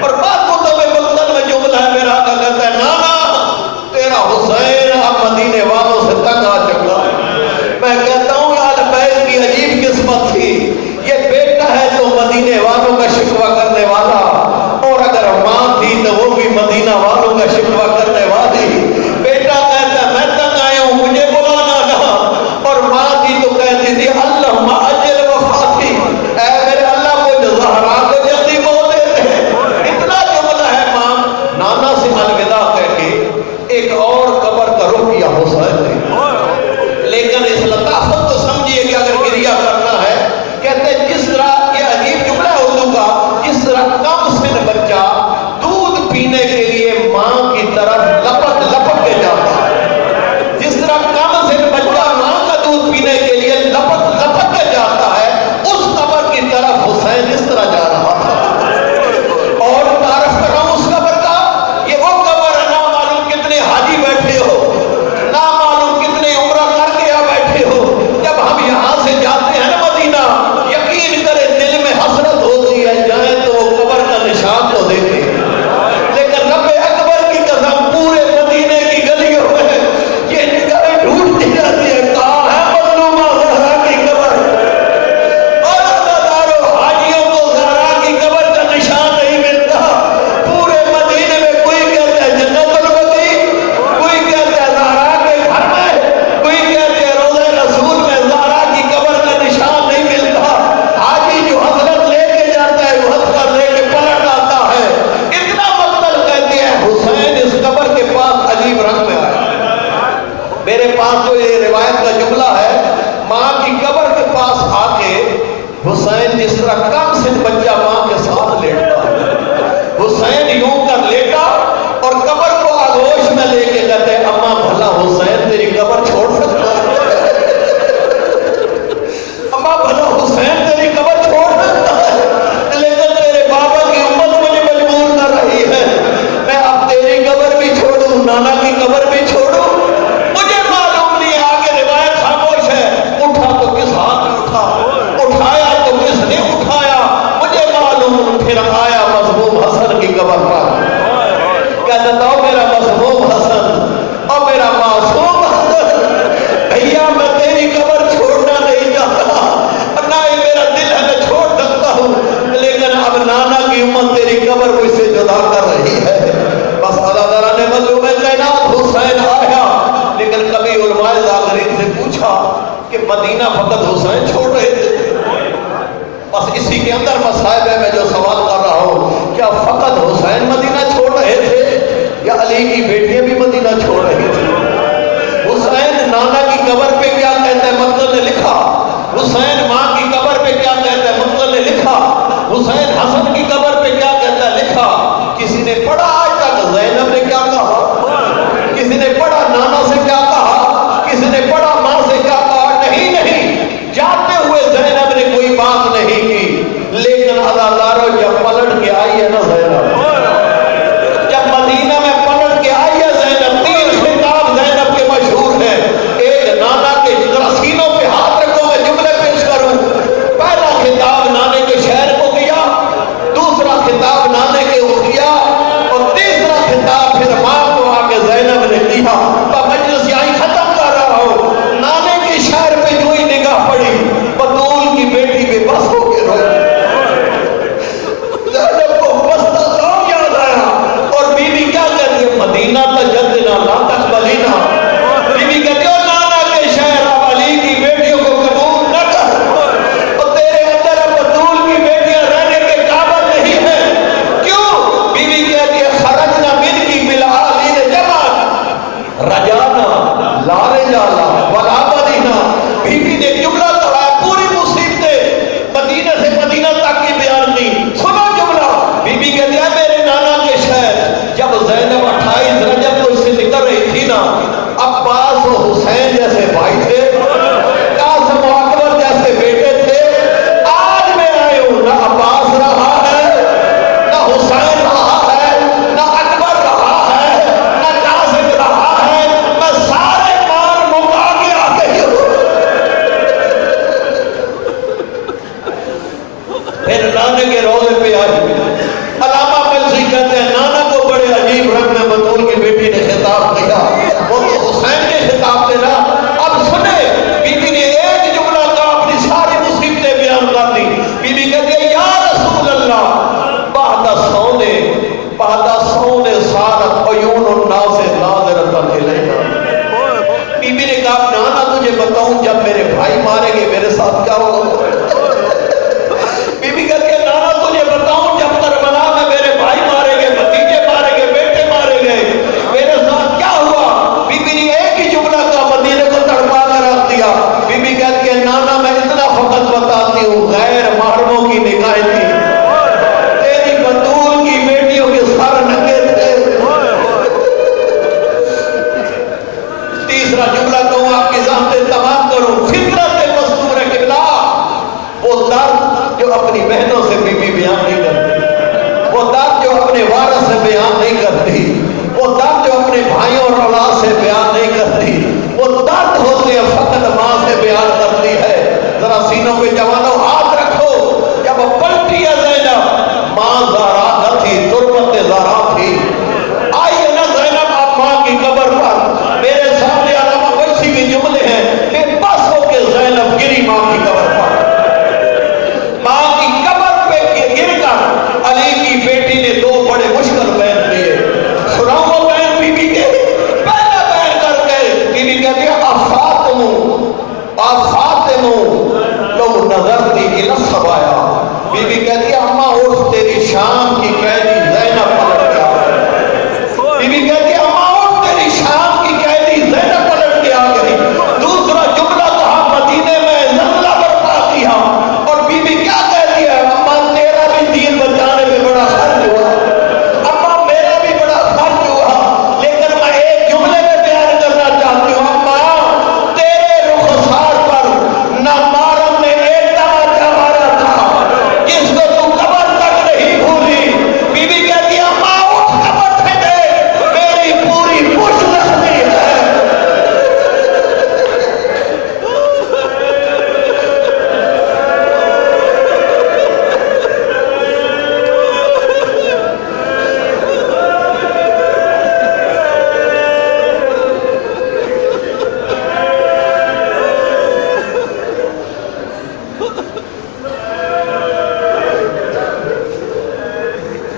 اور بات کو میں مقتل میں جملہ ہے، میرا آقا کہتا ہے نانا تیرا حسین اب مدینے والوں سے تنگ آ چکا۔ میں کہتا ہوں آل بیت کی عجیب قسمت تھی، یہ بیٹا ہے تو مدینے والوں کا شکوہ کرنے والا، اور اگر ماں تھی تو وہ بھی مدینہ والوں کا شکوہ کرنے والی۔ بیٹا کہتا ہے میں تنگ آیا ہوں مجھے بلانا نہ، اور ماں تھی تو کہتی تھی اللہم اجل وفاتی، اے میرے اللہ کو جو زہرا کو جلدی موت دے دے۔ اتنا جملہ ہے، ماں نانا سے الوداع کہہ کے ایک اور قبر کا رخ کیا حسین نے، لیکن اس لطافت کو سمجھیے کہ اگر گریہ کرنا ہے، کہتے ہیں جس طرح یہ عجیب جملہ ہے اردو کا، جس طرح کم سن بچہ دودھ پینے کے لیے ماں کی طرف لپٹ لپٹ کے جاتا ہے، جس طرح کم سن بچہ ماں کا دودھ پینے کے لیے لپٹ لپٹ کے جاتا ہے، اس قبر کی طرف حسین اس طرح جا رہا تھا۔ اور تعارف کر رہا ہوں اس قبر کا، یہ وہ قبر ہے، نہ معلوم کتنے حاجی بیٹھے ہو، نہ معلوم کتنے عمرہ کر کے بیٹھے ہو، جب ہم یہاں سے جاتے ہیں نا مدینہ، یقین کرے دل میں حسرت ہوتی ہے جائیں تو وہ قبر کا نشان تو دیتے ہیں، لیکن رب اکبر کی قسم پورے مدینے کی گلیوں میں یہ نگاہیں ڈھونڈتی جاتی ہے کہاں ہے مظلومہ زہرا کی قبر، اور عزادارو حاجیوں کو زہرا کی قبر کا نشان نہیں ملتا۔ پورے مدینے میں کوئی کہتا ہے جنت البقیع، کوئی کہتا ہے زہرا کے گھر میں، کوئی کہتے ہیں روضہ رسول میں، زہرا کی قبر کا نشان نہیں ملتا۔ حاجی جو حسرت لے کے جاتا ہے وہ حسرت لے کے پلٹ آتا ہے۔ اتنا مقتل کہتے ہیں حسین اس قبر کے پاس عجیب رنگ میں آیا۔ میرے پاس تو یہ روایت کا جملہ ہے، ماں کی قبر کے پاس آ کے حسین جس طرح کم سن بچہ ماں کے ساتھ لیٹتا ہے، حسین یوں کر لیٹا اور قبر کو آغوش میں لے کے کہتے ہیں اماں بھلا حسین تیری قبر چھوڑ سکتا ہے، اماں بھلا حسین تیری قبر چھوڑ سکتا ہے، لیکن تیرے بابا کی کے اندر مصائب ہے. میں جو سوال کر رہا ہوں کیا فقط حسین مدینہ چھوڑ رہے تھے یا علی کی بیٹیاں بھی مدینہ چھوڑ رہی تھی؟ حسین نانا کی قبر پہ کیا کہتا ہے مقتل نے لکھا. حسین ماں کی قبر پہ کیا کہتا ہے مقتل نے لکھا. حسین حسن کی قبر پہ کیا کہتا ہے لکھا. کسی نے پڑھا آج تک زینب نے کیا کہا؟ کسی نے پڑھا نانا سے کیا کہا؟ کسی نے پڑھا ماں سے کیا کہا؟ نہیں. جاتے ہوئے زینب نے کوئی بات نہیں کی. لیکن اداکاروں جب پلٹ کے آئی ہے نا زینب، جب مدینہ میں پلٹ کے آئی ہے زینب، 3 خطاب زینب کے مشہور ہیں. ایک نانا کے سینوں پہ ہاتھ رکھو، میں جملے پیش کروں. پہلا خطاب نانے کے شہر کو کیا، دوسرا خطاب نانے کے کو کیا، اور تیسرا خطاب پھر ماں کو آ کے زینب نے کیا. مجلس یہیں ختم کر رہا ہوں. نانے کے شہر پہ جو ہی نگاہ پڑی، بطول کی بیٹی بے بس ہو کے روئی. زینب کو بستہ کام یاد آیا، اور بیوی کیا کہتی ہے؟ مدینہ تجدنا لا تقبلینا. بیوی کہتی ہے نانا کے شہر اب علی کی بیٹیوں کو قبول نہ کر، اور تیرے اندر اب بطول کی بیٹیاں رہنے کے قابل نہیں ہیں. کیوں؟ بیوی کہتی ہے خرجنا من کی بالعالین جمعا رجانا لا رجالا ولا مدینہ. بیوی نے جملہ کہا ہے، پوری مصیبتیں مدینہ سے مدینہ تک کی بیان کی. سنو جملہ. بیوی کہتی ہے میرے نانا کے شہر. جب زینب 28 رجب کو اس سے نکل رہی تھی نا، عباس و حسین جیسے بھائی تھے، قاسم و اکبر جیسے بیٹے تھے. آج میں آئے ہوں، نہ عباس رہا ہے، نہ حسین رہا ہے، نہ اکبر رہا ہے، نہ قاسم رہا ہے. میں سارے مار مکا کے آ گئی ہوں. پھر نانے کے روزے پہ آئی. علامہ ملسی کہتے ہیں نانا کو بڑے عجیب رنگ میں بطول کی بیٹی نے خطاب کیا. وہ تو حسین کے خطاب تھے نا. اب سنے، بی بی نے ایک جملہ کا اپنی ساری مصیبتیں بیان کر دی. بی بی کہتے ہیں یا رسول اللہ بعد سونے سارت عیون الناس ناظرۃ الینا. بی بی نے کہا نانا تجھے بتاؤں جب میرے بھائی مارے گے میرے ساتھ کیا ہوگا؟ بی بی کہتی ہے نانا تجھے بتاؤں جب کربلا میں میرے بھائی مارے گئے، بھتیجے مارے گئے، بیٹے مارے گئے، میرے ساتھ کیا ہوا؟ بی بی نے ایک ہی جملہ کا مدینے کو تڑپا کر رکھ دیا. بی بی کہتی ہے نانا میں اتنا فقط بتاتی ہوں، غیر محرموں کی نگاہیں تھی، تیری بطول کی بیٹیوں کے سر ننگے تھے. تیسرا جملہ کہوں آپ کی ذات تمام کروں. فطرت مستور قبلہ، وہ درد جو اپنی بہنوں سے بی بی بیان نہیں کرتی، وہ درد جو اپنے وارث سے بیان